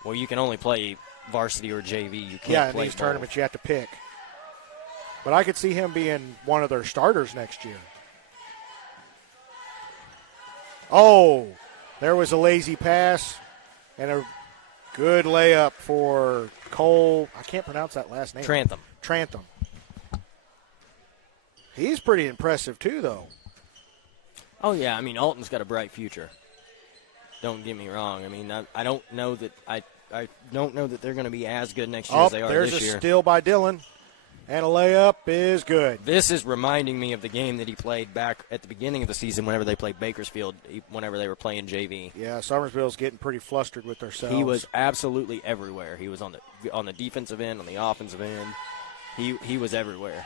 well, you can only play varsity or JV. You can't Yeah, in play these both. tournaments you have to pick. But I could see him being one of their starters next year. Oh, there was a lazy pass and a good layup for Cole. I can't pronounce that last name. Trantham. He's pretty impressive too, though. Oh yeah, I mean Alton's got a bright future. Don't get me wrong. I mean I don't know that I don't know that they're going to be as good next year as they are there's this a year. steal by Dillon, and a layup is good. This is reminding me of the game that he played back at the beginning of the season whenever they played Bakersfield, whenever they were playing JV. Yeah, Summersville's getting pretty flustered with themselves. He was absolutely everywhere. He was on the defensive end, on the offensive end. He was everywhere.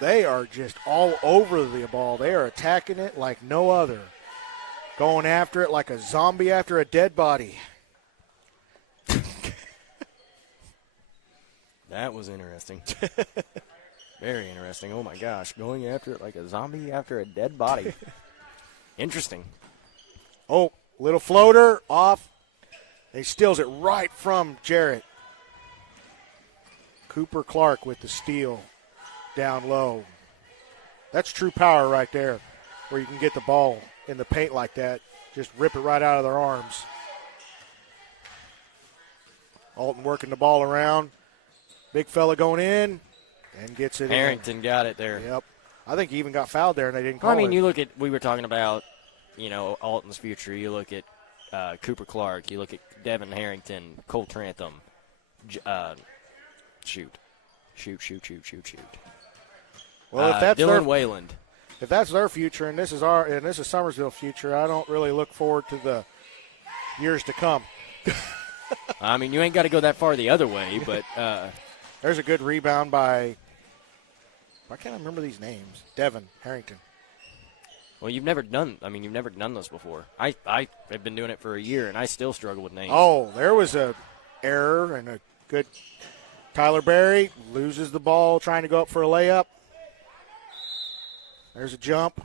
They are just all over the ball. They are attacking it like no other. Going after it like a zombie after a dead body. That was interesting. Very interesting. Oh, my gosh. Going after it like a zombie after a dead body. Interesting. Oh, little floater off. He steals it right from Jarrett. Cooper Clark with the steal down low. That's true power right there, where you can get the ball in the paint like that. Just rip it right out of their arms. Alton working the ball around. Big fella going in and gets it Harrington got it there. in. Yep. I think he even got fouled there and they didn't call I mean, it. you look at, we were talking about, Alton's future. You look at Cooper Clark. You look at Devin Harrington, Cole Trantham. Shoot. Well, if that's Dylan Wayland. if that's their future and this is Summersville future, I don't really look forward to the years to come. I mean, you ain't got to go that far the other way, but There's a good rebound by, why can't I remember these names? Devin Harrington. well, you've never done this before. I have been doing it for a year, and I still struggle with names. Oh, there was a error and a good Tyler Berry loses the ball trying to go up for a layup. There's a jump.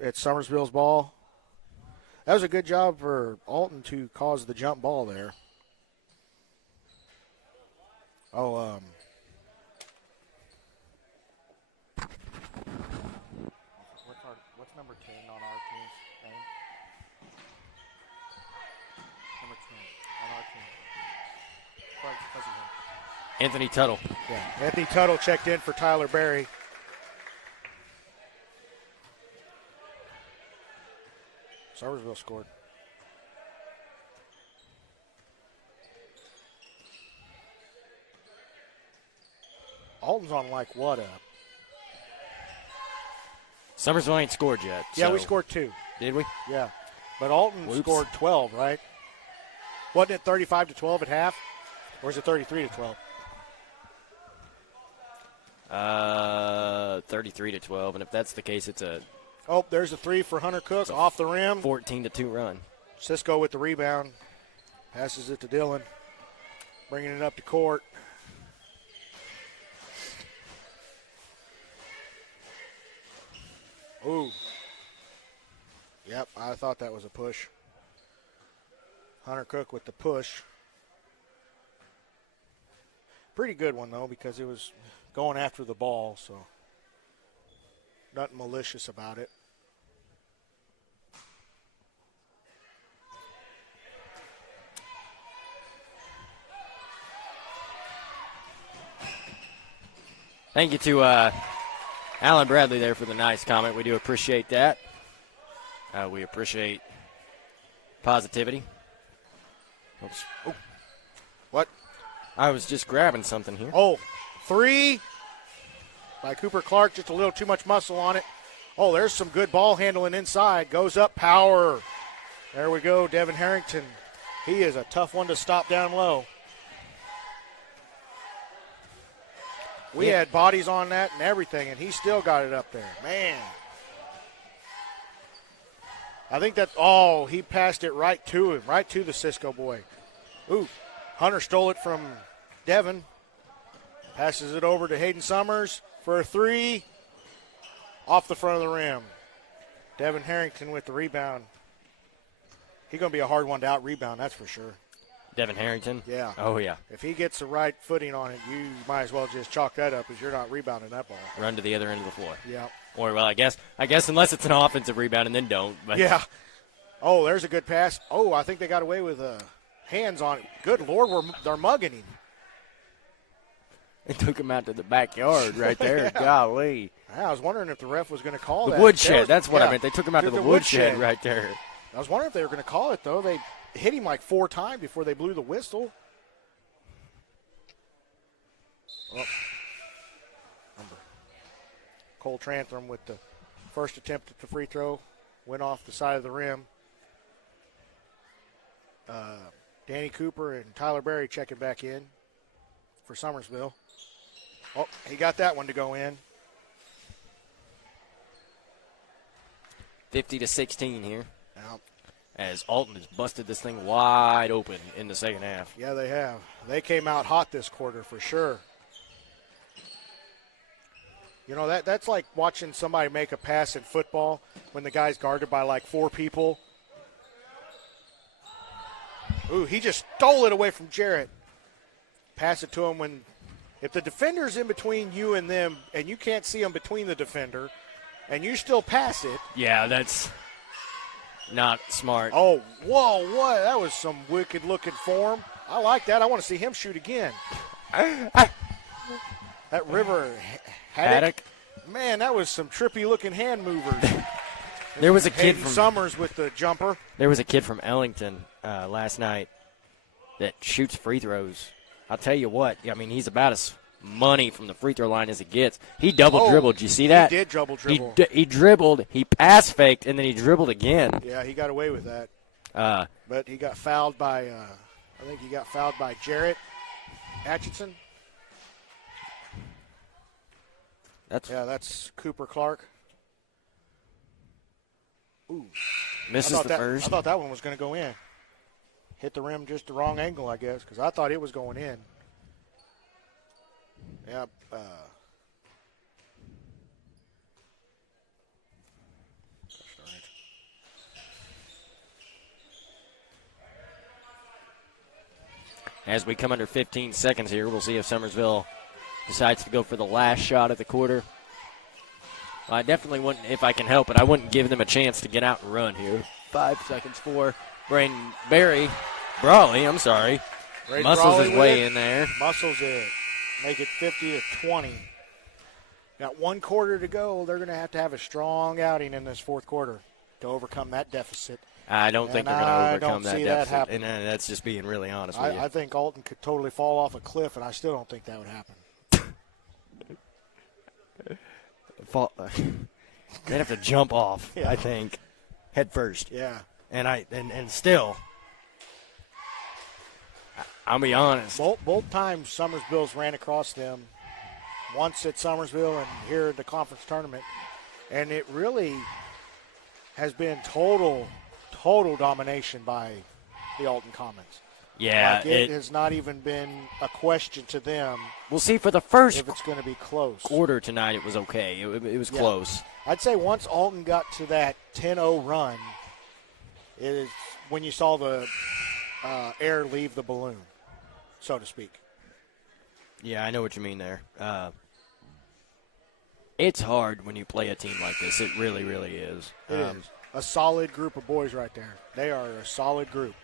It's Summersville's ball. That was a good job for Alton to cause the jump ball there. Oh, what's number 10 on our team's name? Number 10 on our team. Fuzzy one. Anthony Tuttle. Yeah, Anthony Tuttle checked in for Tyler Berry. Summersville scored. Alton's on like what up? Summersville ain't scored yet. Yeah, so- we scored 2. Did we? Yeah. But Alton Whoops. scored 12, right? Wasn't it 35-12 at half? Or is it 33-12? 33-12, and if that's the case, it's a Oh, there's a 3 for Hunter Cook off the rim. 14-2 run. Cisco with the rebound. Passes it to Dillon. Bringing it up to court. Ooh. Yep, I thought that was a push. Hunter Cook with the push. Pretty good one, though, because it was going after the ball, so nothing malicious about it. Thank you to Alan Bradley there for the nice comment. We do appreciate that. We appreciate positivity. Oops. Oh. What? I was just grabbing something here. Oh, 3 by Cooper Clark, just a little too much muscle on it. Oh, there's some good ball handling inside. Goes up, power. There we go, Devin Harrington He is a tough one to stop down low. We had bodies on that and everything, and he still got it up there. Man. I think that, he passed it right to him, right to the Cisco boy. Ooh, Hunter stole it from Devin. Passes it over to Hayden Summers for a three. Off the front of the rim. Devin Harrington with the rebound. He's going to be a hard one to out-rebound, that's for sure. Devin Harrington? Yeah. Oh, yeah. If he gets the right footing on it, you might as well just chalk that up as you're not rebounding that ball. Run to the other end of the floor. Yeah. Or, well, I guess unless it's an offensive rebound, and then don't. But. Yeah. Oh, there's a good pass. Oh, I think they got away with hands on it. Good Lord, they're mugging him. They took him out to the backyard right there. Yeah. Golly. I was wondering if the ref was going to call The that. woodshed. That's what I meant. They took him out to the woodshed right there. I was wondering if they were going to call it, though. They hit him like 4 times before they blew the whistle. Oh. Cole Trantham with the first attempt at the free throw. Went off the side of the rim. Danny Cooper and Tyler Berry checking back in for Summersville. Oh, he got that one to go in. 50-16 here. Now, As Alton has busted this thing wide open in the second half. yeah, they have. They came out hot this quarter for sure. You know, that's like watching somebody make a pass in football when the guy's guarded by like 4 people. Ooh, he just stole it away from Jarrett. Pass it to him when – if the defender's in between you and them and you can't see them between the defender and you still pass it. Yeah, that's not smart. Oh, whoa, what? That was some wicked-looking form. I like that. I want to see him shoot again. That River Haddock. Man, that was some trippy-looking hand movers. There was a kid Hayden from Summers with the jumper. There was a kid from Ellington last night that shoots free throws. I'll tell you what. I mean, he's about as money from the free throw line as it gets. He double dribbled. Did you see that? He did double dribble. He dribbled. He pass faked, and then he dribbled again. Yeah, he got away with that. But he got fouled by. I think he got fouled by Jarrett Atchison. That's Cooper Clark. Ooh. Misses the first. I thought that one was going to go in. Hit the rim just the wrong angle, I guess, because I thought it was going in. Yep. As we come under 15 seconds here, we'll see if Summersville decides to go for the last shot of the quarter. I definitely wouldn't, if I can help it, I wouldn't give them a chance to get out and run here. 5 seconds for Braden Berry. Brawley, I'm sorry. Braden Muscles Brawley his way in there. Muscles it. Make it 50-20. Got 1 quarter to go. They're going to have a strong outing in this fourth quarter to overcome that deficit. I don't think they're going to overcome that deficit. That and that's just being really honest with you. I think Alton could totally fall off a cliff, and I still don't think that would happen. They'd have to jump off, I think, head first. Yeah. And still, I'll be honest. Both times Summersville's ran across them, once at Summersville and here at the conference tournament, and it really has been total domination by the Alton Commons. Yeah, like it has not even been a question to them. We'll see for the first if it's going to be close. Quarter tonight, it was okay. It was close. I'd say once Alton got to that 10-0 run, it is when you saw the air leave the balloon, so to speak. Yeah, I know what you mean there. It's hard when you play a team like this. It really, really is. It is. A solid group of boys right there. They are a solid group.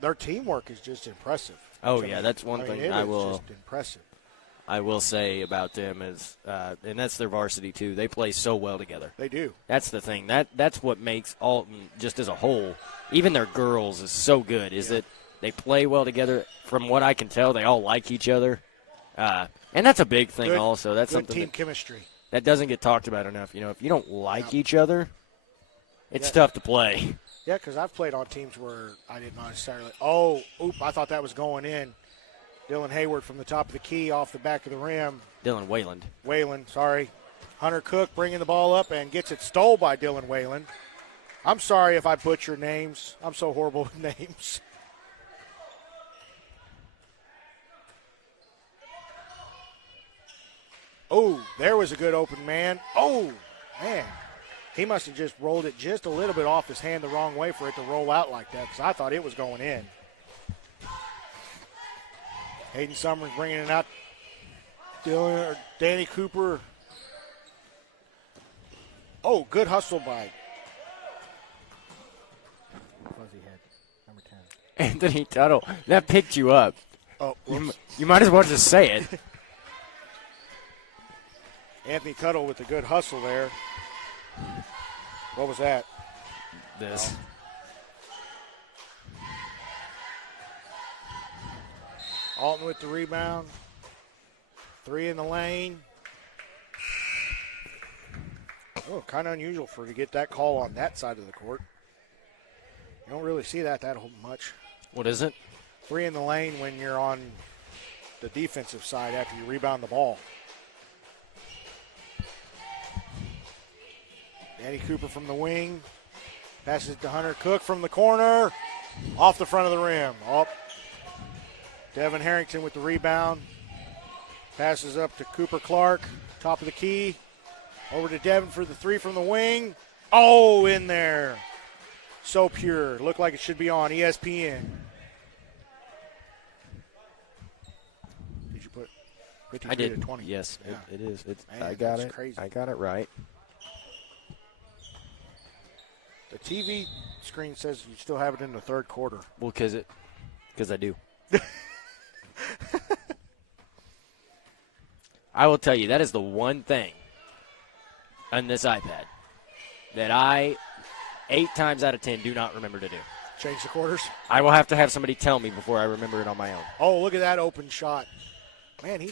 Their teamwork is just impressive. Oh, yeah, that's one thing I will. Just impressive. I will say about them is, and that's their varsity too. They play so well together. They do. That's the thing. That's what makes Alton just as a whole. Even their girls is so good. Is that they play well together. From what I can tell, they all like each other, and that's a big thing. Also, that's good something team chemistry that doesn't get talked about enough. You know, if you don't like each other, it's tough to play. Yeah, because I've played on teams where I didn't necessarily. Oh, I thought that was going in. Dylan Hayward from the top of the key off the back of the rim. Dylan Wayland. Wayland, sorry. Hunter Cook bringing the ball up and gets it stole by Dylan Wayland. I'm sorry if I butcher names. I'm so horrible with names. Oh, there was a good open man. Oh, man. He must have just rolled it just a little bit off his hand the wrong way for it to roll out like that, because I thought it was going in. Hayden Summers bringing it out. Danny Cooper. Oh, good hustle by fuzzy head, number 10. Anthony Tuttle. That picked you up. Oh, You might as well just say it. Anthony Tuttle with the good hustle there. What was that? This. Alton with the rebound. 3 in the lane. Oh, kind of unusual for to get that call on that side of the court. You don't really see that much. What is it? 3 in the lane when you're on the defensive side after you rebound the ball. Danny Cooper from the wing. Passes it to Hunter Cook from the corner. Off the front of the rim. Oh. Devin Harrington with the rebound. Passes up to Cooper Clark. Top of the key. Over to Devin for the 3 from the wing. Oh, in there. So pure. Looked like it should be on ESPN. Did you put 53 I did. to 20? Yes, Yeah. it is. Man, I got that's it. crazy. I got it right. The TV screen says you still have it in the third quarter. Well, because I do. I will tell you, that is the one thing on this iPad that I, 8 times out of 10, do not remember to do. Change the quarters. I will have to have somebody tell me before I remember it on my own. Oh, look at that open shot. Man,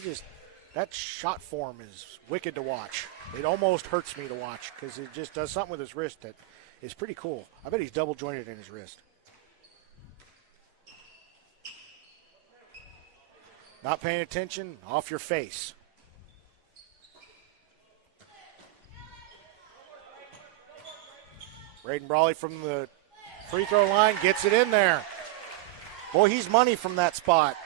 that shot form is wicked to watch. It almost hurts me to watch because it just does something with his wrist that is pretty cool. I bet he's double jointed in his wrist. Not paying attention, off your face. Braden Brawley from the free throw line gets it in there. Boy, he's money from that spot.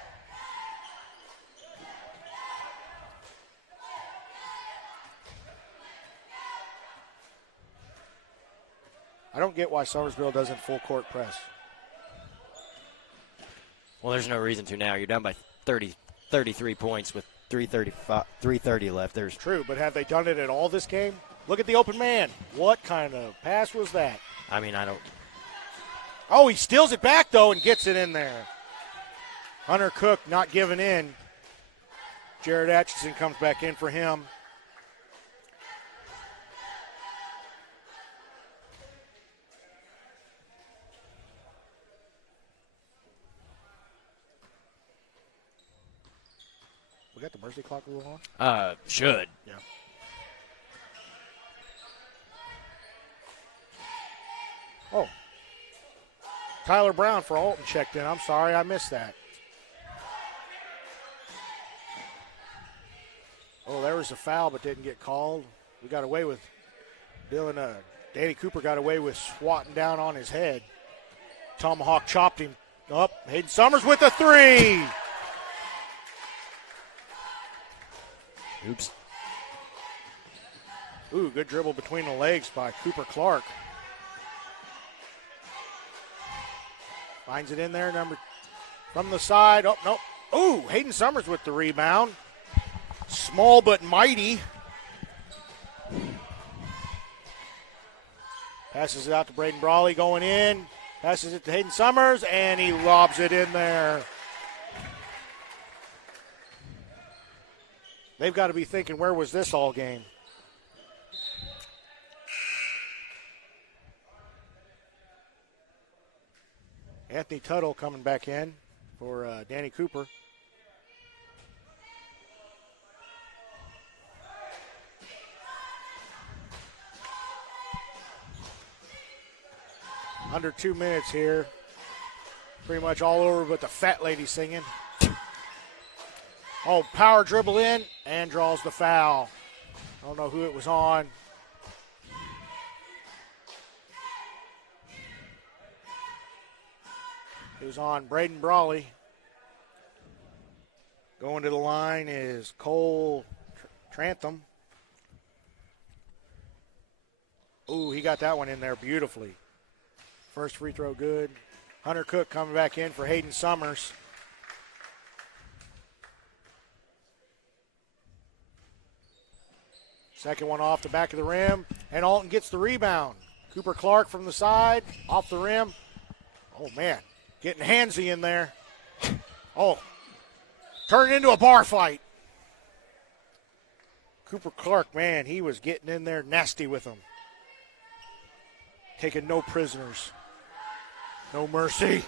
I don't get why Summersville doesn't full court press. Well, there's no reason to now. You're down by 33 points with 3:30 left. There's True, but have they done it at all this game? Look at the open man. What kind of pass was that? I mean, I don't. Oh, he steals it back, though, and gets it in there. Hunter Cook not giving in. Jared Atchison comes back in for him. We got the mercy clock rule on? Should. Yeah. Oh. Tyler Brown for Alton checked in. I'm sorry, I missed that. Oh, there was a foul but didn't get called. We got away with Danny Cooper got away with swatting down on his head. Tomahawk chopped him up. Hayden Summers with the 3. Oops. Ooh, good dribble between the legs by Cooper Clark. Finds it in there, from the side. Oh, no. Ooh, Hayden Summers with the rebound. Small but mighty. Passes it out to Braden Brawley going in. Passes it to Hayden Summers, and he lobs it in there. They've got to be thinking, where was this all game? Anthony Tuttle coming back in for Danny Cooper. Under 2 minutes here. Pretty much all over but the fat lady singing. Oh, power dribble in and draws the foul. I don't know who it was on. It was on Braden Brawley. Going to the line is Cole Trantham. Ooh, he got that one in there beautifully. First free throw good. Hunter Cook coming back in for Hayden Summers. Second one off the back of the rim, and Alton gets the rebound. Cooper Clark from the side, off the rim. Oh, man, getting handsy in there. Oh, turned into a bar fight. Cooper Clark, man, he was getting in there nasty with him. Taking no prisoners. No mercy.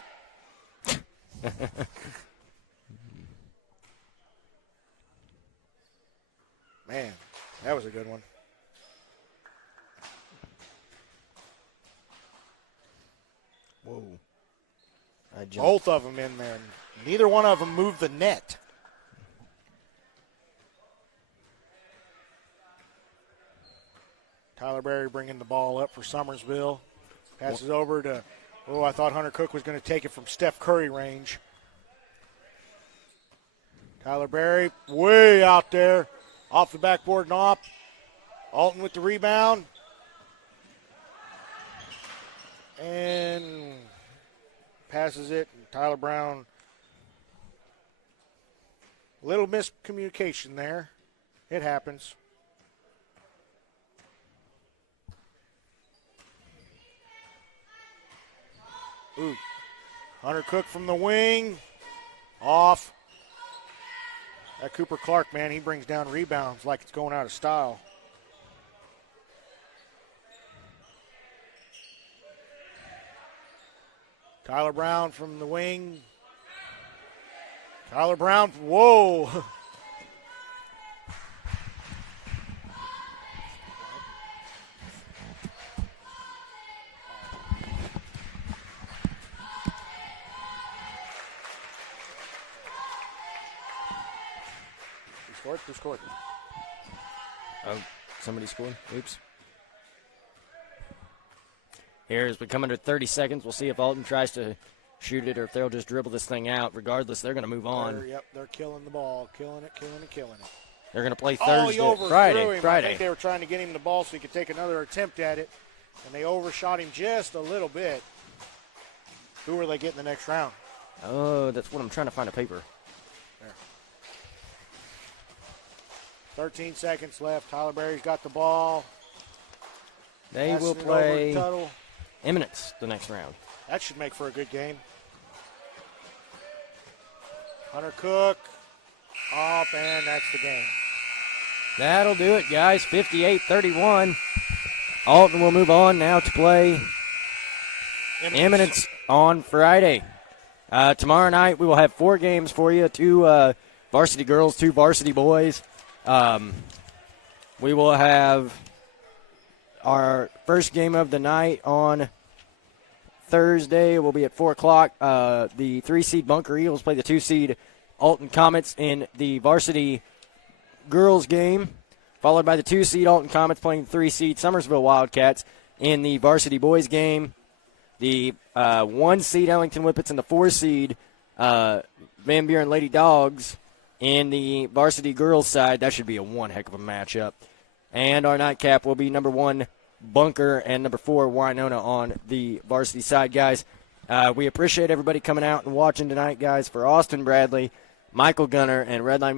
Man, that was a good one. Whoa. Both of them in there. Neither one of them moved the net. Tyler Berry bringing the ball up for Summersville. Passes over to, I thought Hunter Cook was going to take it from Steph Curry range. Tyler Berry way out there. Off the backboard and off. Alton with the rebound. And passes it. And Tyler Brown. Little miscommunication there. It happens. Ooh. Hunter Cook from the wing. Off. That Cooper Clark, man, he brings down rebounds like it's going out of style. Tyler Brown from the wing. Tyler Brown, whoa. Who scored? Oh, somebody scored. Oops. Here, as we come under 30 seconds, we'll see if Alton tries to shoot it or if they'll just dribble this thing out. Regardless, they're going to move on. They're killing the ball. Killing it. They're going to play Thursday. Thursday. He overthrew Friday. him. I think they were trying to get him the ball so he could take another attempt at it, and they overshot him just a little bit. Who are they getting the next round? Oh, that's what I'm trying to find a paper. 13 seconds left. Tyler Berry's got the ball. They will play Eminence the next round. That should make for a good game. Hunter Cook up, and that's the game. That'll do it, guys. 58-31. Alton will move on now to play Eminence on Friday. Tomorrow night we will have 4 games for you, 2 varsity girls, 2 varsity boys. We will have our first game of the night on Thursday. We'll be at 4 o'clock. The 3-seed Bunker Eagles play the 2-seed Alton Comets in the varsity girls game, followed by the 2-seed Alton Comets playing the 3-seed Summersville Wildcats in the varsity boys game. The 1-seed Ellington Whippets and the 4-seed Van Buren Lady Dogs in the varsity girls side. That should be a one heck of a matchup. And our nightcap will be number 1 Bunker and number 4 Winona on the varsity side, guys. We appreciate everybody coming out and watching tonight, guys. For Austin Bradley, Michael Gunner, and Redline